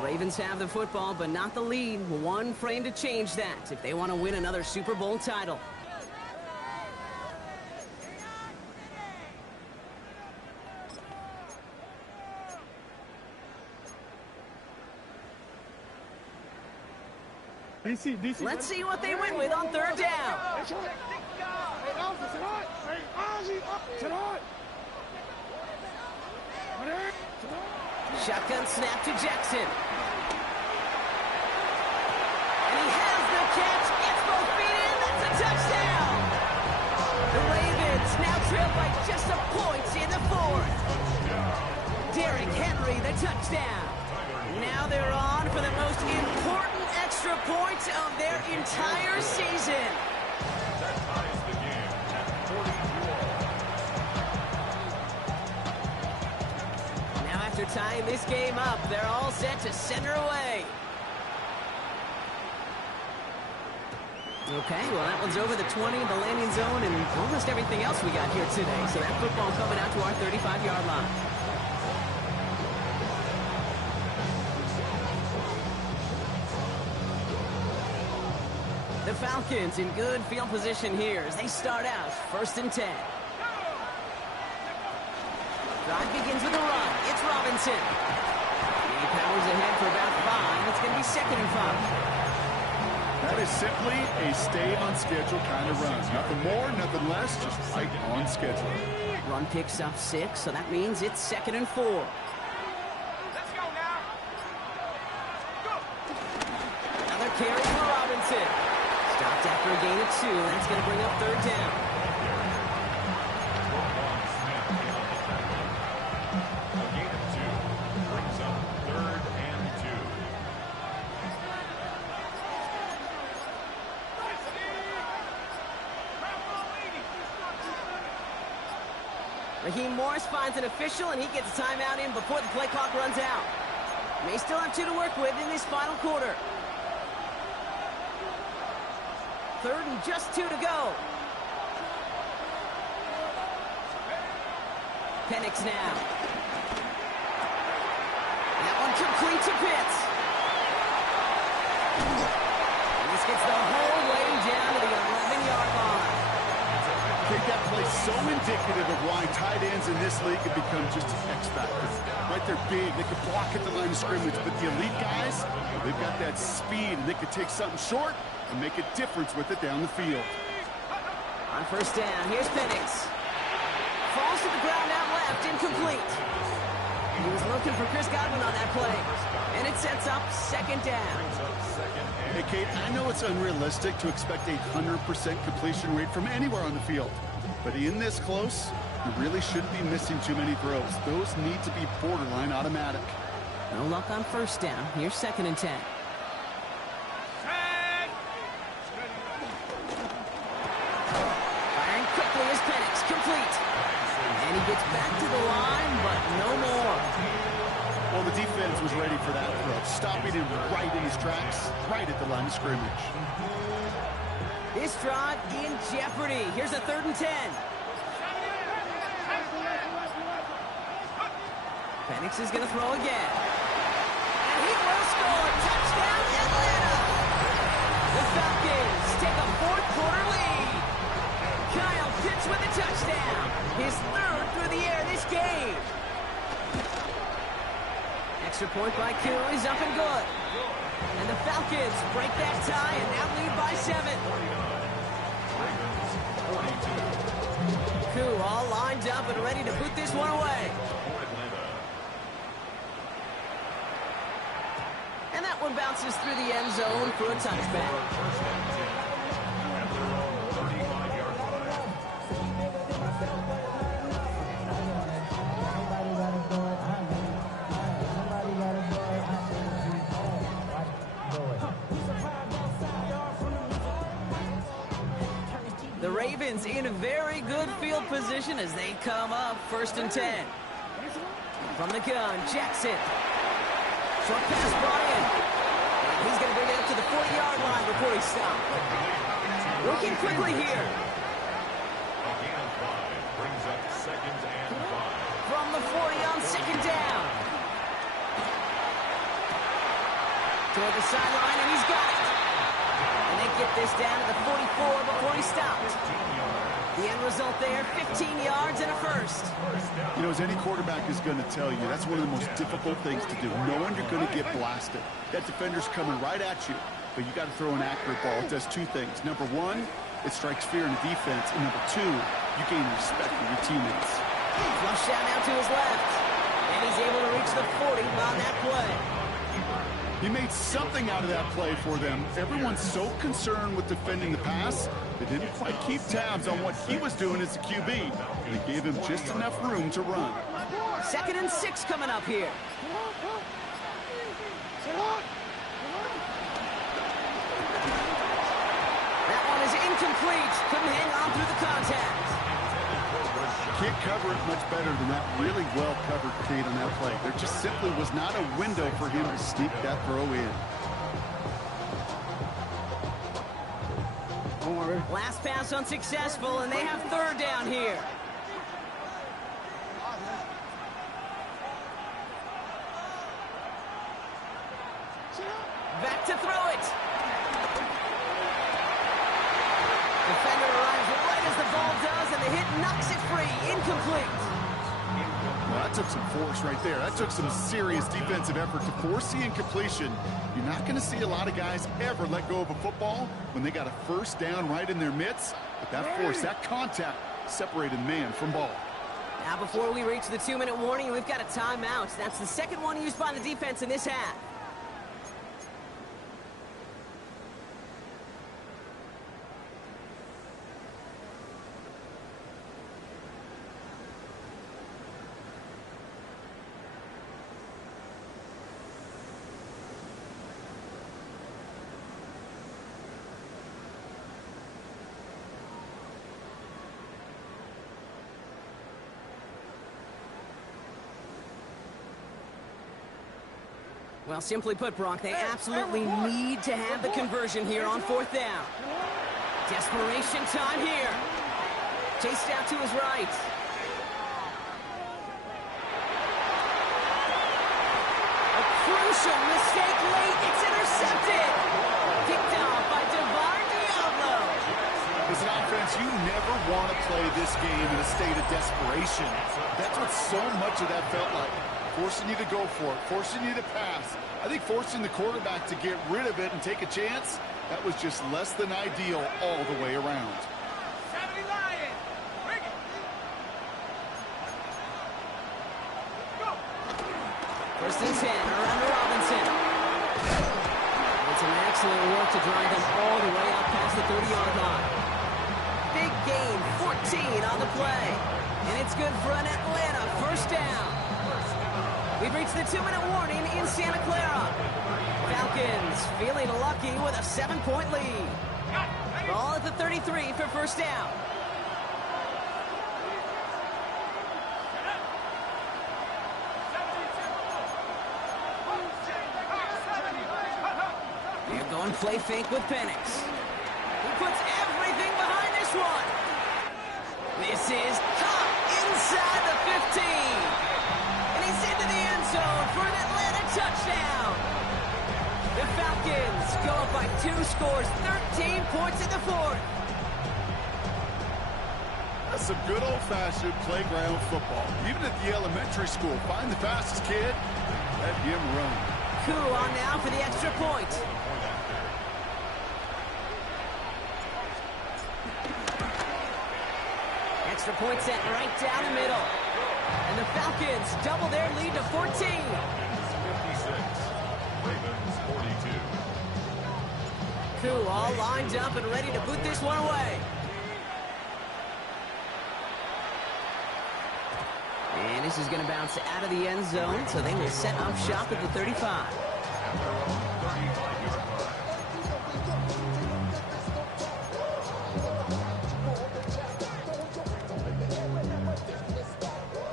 Ravens have the football, but not the lead. 1 frame to change that if they want to win another Super Bowl title. Let's see what they went with on 3rd down. Shotgun snap to Jackson. And he has the catch. Gets both feet in. That's a touchdown. The Ravens now trail by just a point in the 4th. Derrick Henry, the touchdown. Now they're on for the most important extra point of their entire season. That ties the game at 40-all. Now after tying this game up, they're all set to center away. Okay, well that one's over the 20, the landing zone, and almost everything else we got here today. So that football coming out to our 35-yard line. The Falcons in good field position here as they start out 1st and 10. Drive begins with a run. It's Robinson. He powers ahead for about 5. It's going to be 2nd and 5. That is simply a stay-on-schedule kind of run. Nothing more, nothing less, just right on schedule. Run picks up 6, so that means it's 2nd and 4. Let's go now. Go. Another carry for Robinson. Stopped after a gain of 2. That's going to bring up 3rd down. A gain of 2 brings up 3rd and 2. Raheem Morris finds an official, and he gets a timeout in before the play clock runs out. May still have 2 to work with in this final quarter. 3rd and just 2 to go. Penix now. That one complete to Pitts. And this gets the whole way down to the 11-yard line. I think that play so indicative of why tight ends in this league have become just an X factor. Right, they're big, they can block at the line of scrimmage, but the elite guys, they've got that speed, and they can take something short and make a difference with it down the field. On 1st down, here's Penix. Falls to the ground out left, incomplete. He was looking for Chris Godwin on that play, and it sets up 2nd down. Hey, Kate, I know it's unrealistic to expect a 100% completion rate from anywhere on the field, but in this close, you really shouldn't be missing too many throws. Those need to be borderline automatic. No luck on 1st down. Here's 2nd and 10. Firing quickly is Penix, complete. And he gets back to the line, but no more. Well, the defense was ready for that throw, stopping him right in his tracks, right at the line of scrimmage. This drive in jeopardy. Here's a 3rd and 10. Penix is going to throw again. And he will score. Touchdown, Atlanta! The Falcons take a 4th quarter lead. Kyle Pitts with a touchdown. His 3rd through the air this game. Extra point by Koo is up and good. And the Falcons break that tie and now lead by 7. Koo all lined up and ready to put this one away. And that one bounces through the end zone for a touchback. The Ravens in a very good field position as they come up 1st and 10. From the gun, Jackson. Short pass brought in. And he's going to bring it up to the 40-yard line before he stopped. Working quickly here. Brings up 2nd and 5. From the 40 on 2nd down. Toward the sideline, and he's got it. And they get this down to the 44 before he stopped. The end result there, 15 yards and a first. You know, as any quarterback is going to tell you, that's one of the most difficult things to do, knowing you're going to get blasted. That defender's coming right at you, but you got to throw an accurate ball. It does 2 things. Number 1, it strikes fear in the defense. And number 2, you gain respect from your teammates. Flush out now to his left. And he's able to reach the 40 on that play. He made something out of that play for them. Everyone's so concerned with defending the pass, they didn't quite keep tabs on what he was doing as a QB. And it gave him just enough room to run. 2nd and 6 coming up here. That one is incomplete. Couldn't hang on through the contact. Can't cover it much better than that really well-covered Cade on that play. There just simply was not a window for him to sneak that throw in. Last pass unsuccessful, and they have 3rd down here. Back to throw it. Defender arrives right as the ball does, and the hit knocks it free. Incomplete. Well, that took some force right there. That took some serious defensive effort to force the incompletion. You're not going to see a lot of guys ever let go of a football when they got a 1st down right in their midst. But that force, that contact, separated man from ball. Now before we reach the 2-minute warning, we've got a timeout. That's the 2nd one used by the defense in this half. Well, simply put, Brock, they absolutely need to have the conversion here on 4th down. Desperation time here. Chased out to his right. A crucial mistake late. It's intercepted. Picked off by DeVar Diablo. As an offense, you never want to play this game in a state of desperation. That's what so much of that felt like. Forcing you to go for it, forcing you to pass. I think forcing the quarterback to get rid of it and take a chance, that was just less than ideal all the way around. 70 Lions! Bring it! Go! 1st and 10, around to Robinson. It's an excellent work to drive them all the way out past the 30-yard line. Big gain, 14 on the play. And it's good for an Atlanta 1st down. We've reached the 2-minute warning in Santa Clara. Falcons feeling lucky with a 7-point lead. Ball at the 33 for 1st down. They're going play fake with Penix. He puts everything behind this one. This is caught inside the 15. He's into the end zone for an Atlanta touchdown. The Falcons go up by 2 scores, 13 points in the 4th. That's some good old-fashioned playground football. Even at the elementary school, find the fastest kid, let him run. Koo on now for the extra point. Extra point set right down the middle. And the Falcons double their lead to 14. 56. Ravens 42. Koo all lined up and ready to boot this one away. And this is going to bounce out of the end zone, so they will set up shop at the 35.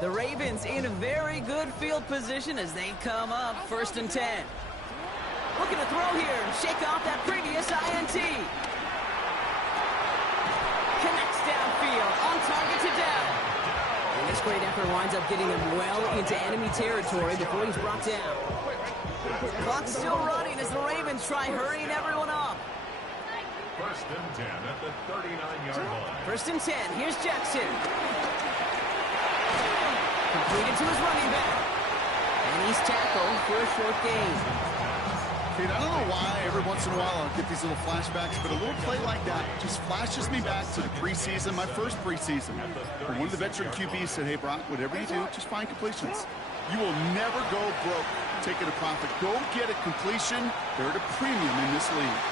The Ravens in very good field position as they come up 1st and 10. Looking to throw here and shake off that previous INT. Connects downfield, on target to down. And this great effort winds up getting him well into enemy territory before he's brought down. Clock's still running as the Ravens try hurrying everyone up. 1st and 10 at the 39-yard line. 1st and 10, here's Jackson. Completed to his running back. And he's tackled for a short gain. Kate, I don't know why every once in a while I'll get these little flashbacks, but a little play like that just flashes me back to the preseason, my first preseason. When one of the veteran QBs said, hey, Brock, whatever you do, just find completions. You will never go broke taking a profit. Go get a completion. They're at a premium in this league.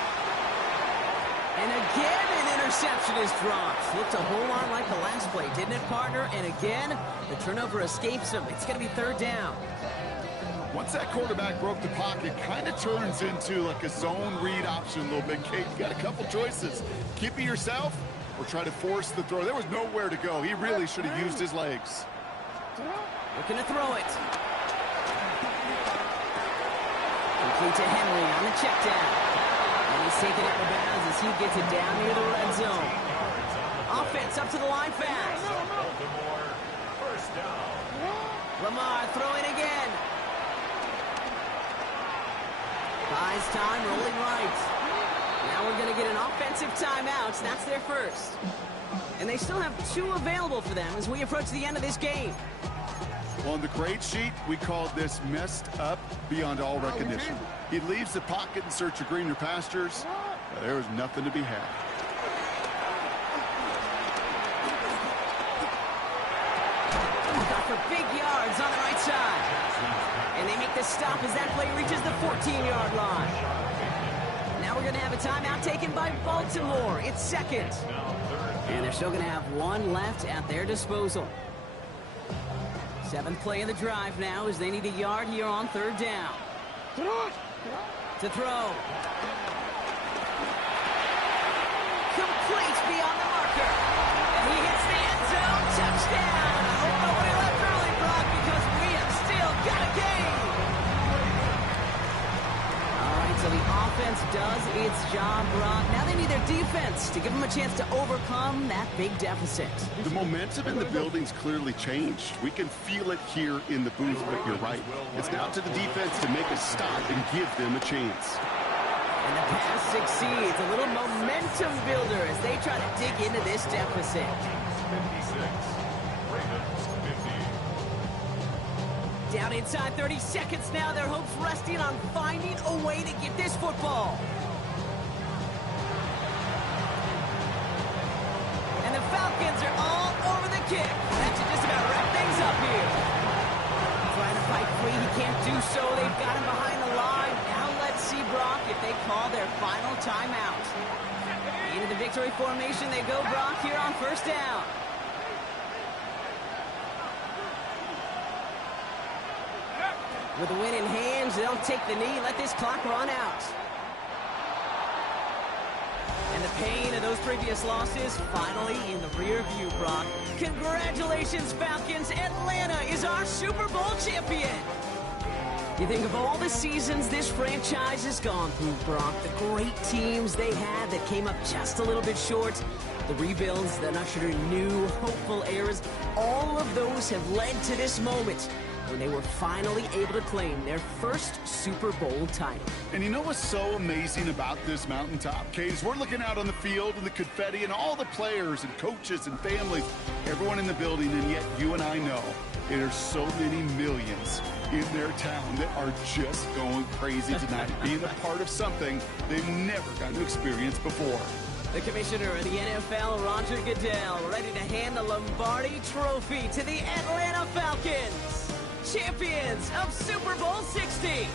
And again, an interception is dropped. Looked a whole lot like the last play, didn't it, partner? And again, the turnover escapes him. It's going to be 3rd down. Once that quarterback broke the pocket, kind of turns into like a zone read option a little bit. Kate, you got a couple choices. Keep it yourself or try to force the throw. There was nowhere to go. He really should have used his legs. Looking to throw it. Complete to Henry on the check down. And he's taken out of bounds as he gets it down near the red zone. Offense up to the line fast. Baltimore, 1st down. Lamar throwing again. Buys time, rolling right. Now we're going to get an offensive timeout. That's their first. And they still have 2 available for them as we approach the end of this game. Well, on the grade sheet, we called this messed up beyond all recognition. He leaves the pocket in search of greener pastures. There was nothing to be had. Got for big yards on the right side. And they make the stop as that play reaches the 14-yard line. Now we're going to have a timeout taken by Baltimore. It's 2nd. And they're still going to have 1 left at their disposal. 7th play of the drive now as they need a yard here on 3rd down. To throw. Complete beyond the marker. And he hits the end zone. Touchdown. Hope nobody left early, Brock, because we have still got a game. All right, so the offense does its job, Brock. Now they need their defense to give them a chance to overcome that big deficit. The momentum in the building's clearly changed. We can feel it here in the booth, but you're right. It's now to the defense to make a stop and give them a chance. And the pass succeeds. A little momentum builder as they try to dig into this deficit. 56. Ravens 50. Down inside 30 seconds now. Their hopes resting on finding a way to get this football. And the Falcons are all over the kick. That should just about wrap things up here. Trying to fight free. He can't do so. They've got him behind the line. Now let's see, Brock, if they call their final timeout. Into the victory formation they go, Brock, here on 1st down. With the win in hands, they'll take the knee, let this clock run out. And the pain of those previous losses finally in the rear view, Brock. Congratulations, Falcons. Atlanta is our Super Bowl champion. You think of all the seasons this franchise has gone through, Brock, the great teams they had that came up just a little bit short, the rebuilds that ushered in new, hopeful eras, all of those have led to this moment when they were finally able to claim their first Super Bowl title. And you know what's so amazing about this mountaintop, Kate, is we're looking out on the field and the confetti and all the players and coaches and families, everyone in the building, and yet you and I know there's so many millions in their town that are just going crazy tonight, being a part of something they've never gotten to experience before. The commissioner of the NFL, Roger Goodell, ready to hand the Lombardi Trophy to the Atlanta Falcons, champions of Super Bowl 60.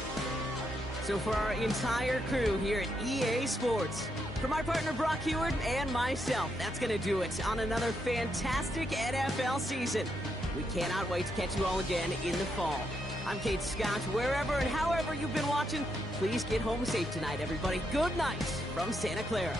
So for our entire crew here at EA Sports, for my partner Brock Heward and myself, that's going to do it on another fantastic NFL season. We cannot wait to catch you all again in the fall. I'm Kate Scott. Wherever and however you've been watching, please get home safe tonight, everybody. Good night from Santa Clara.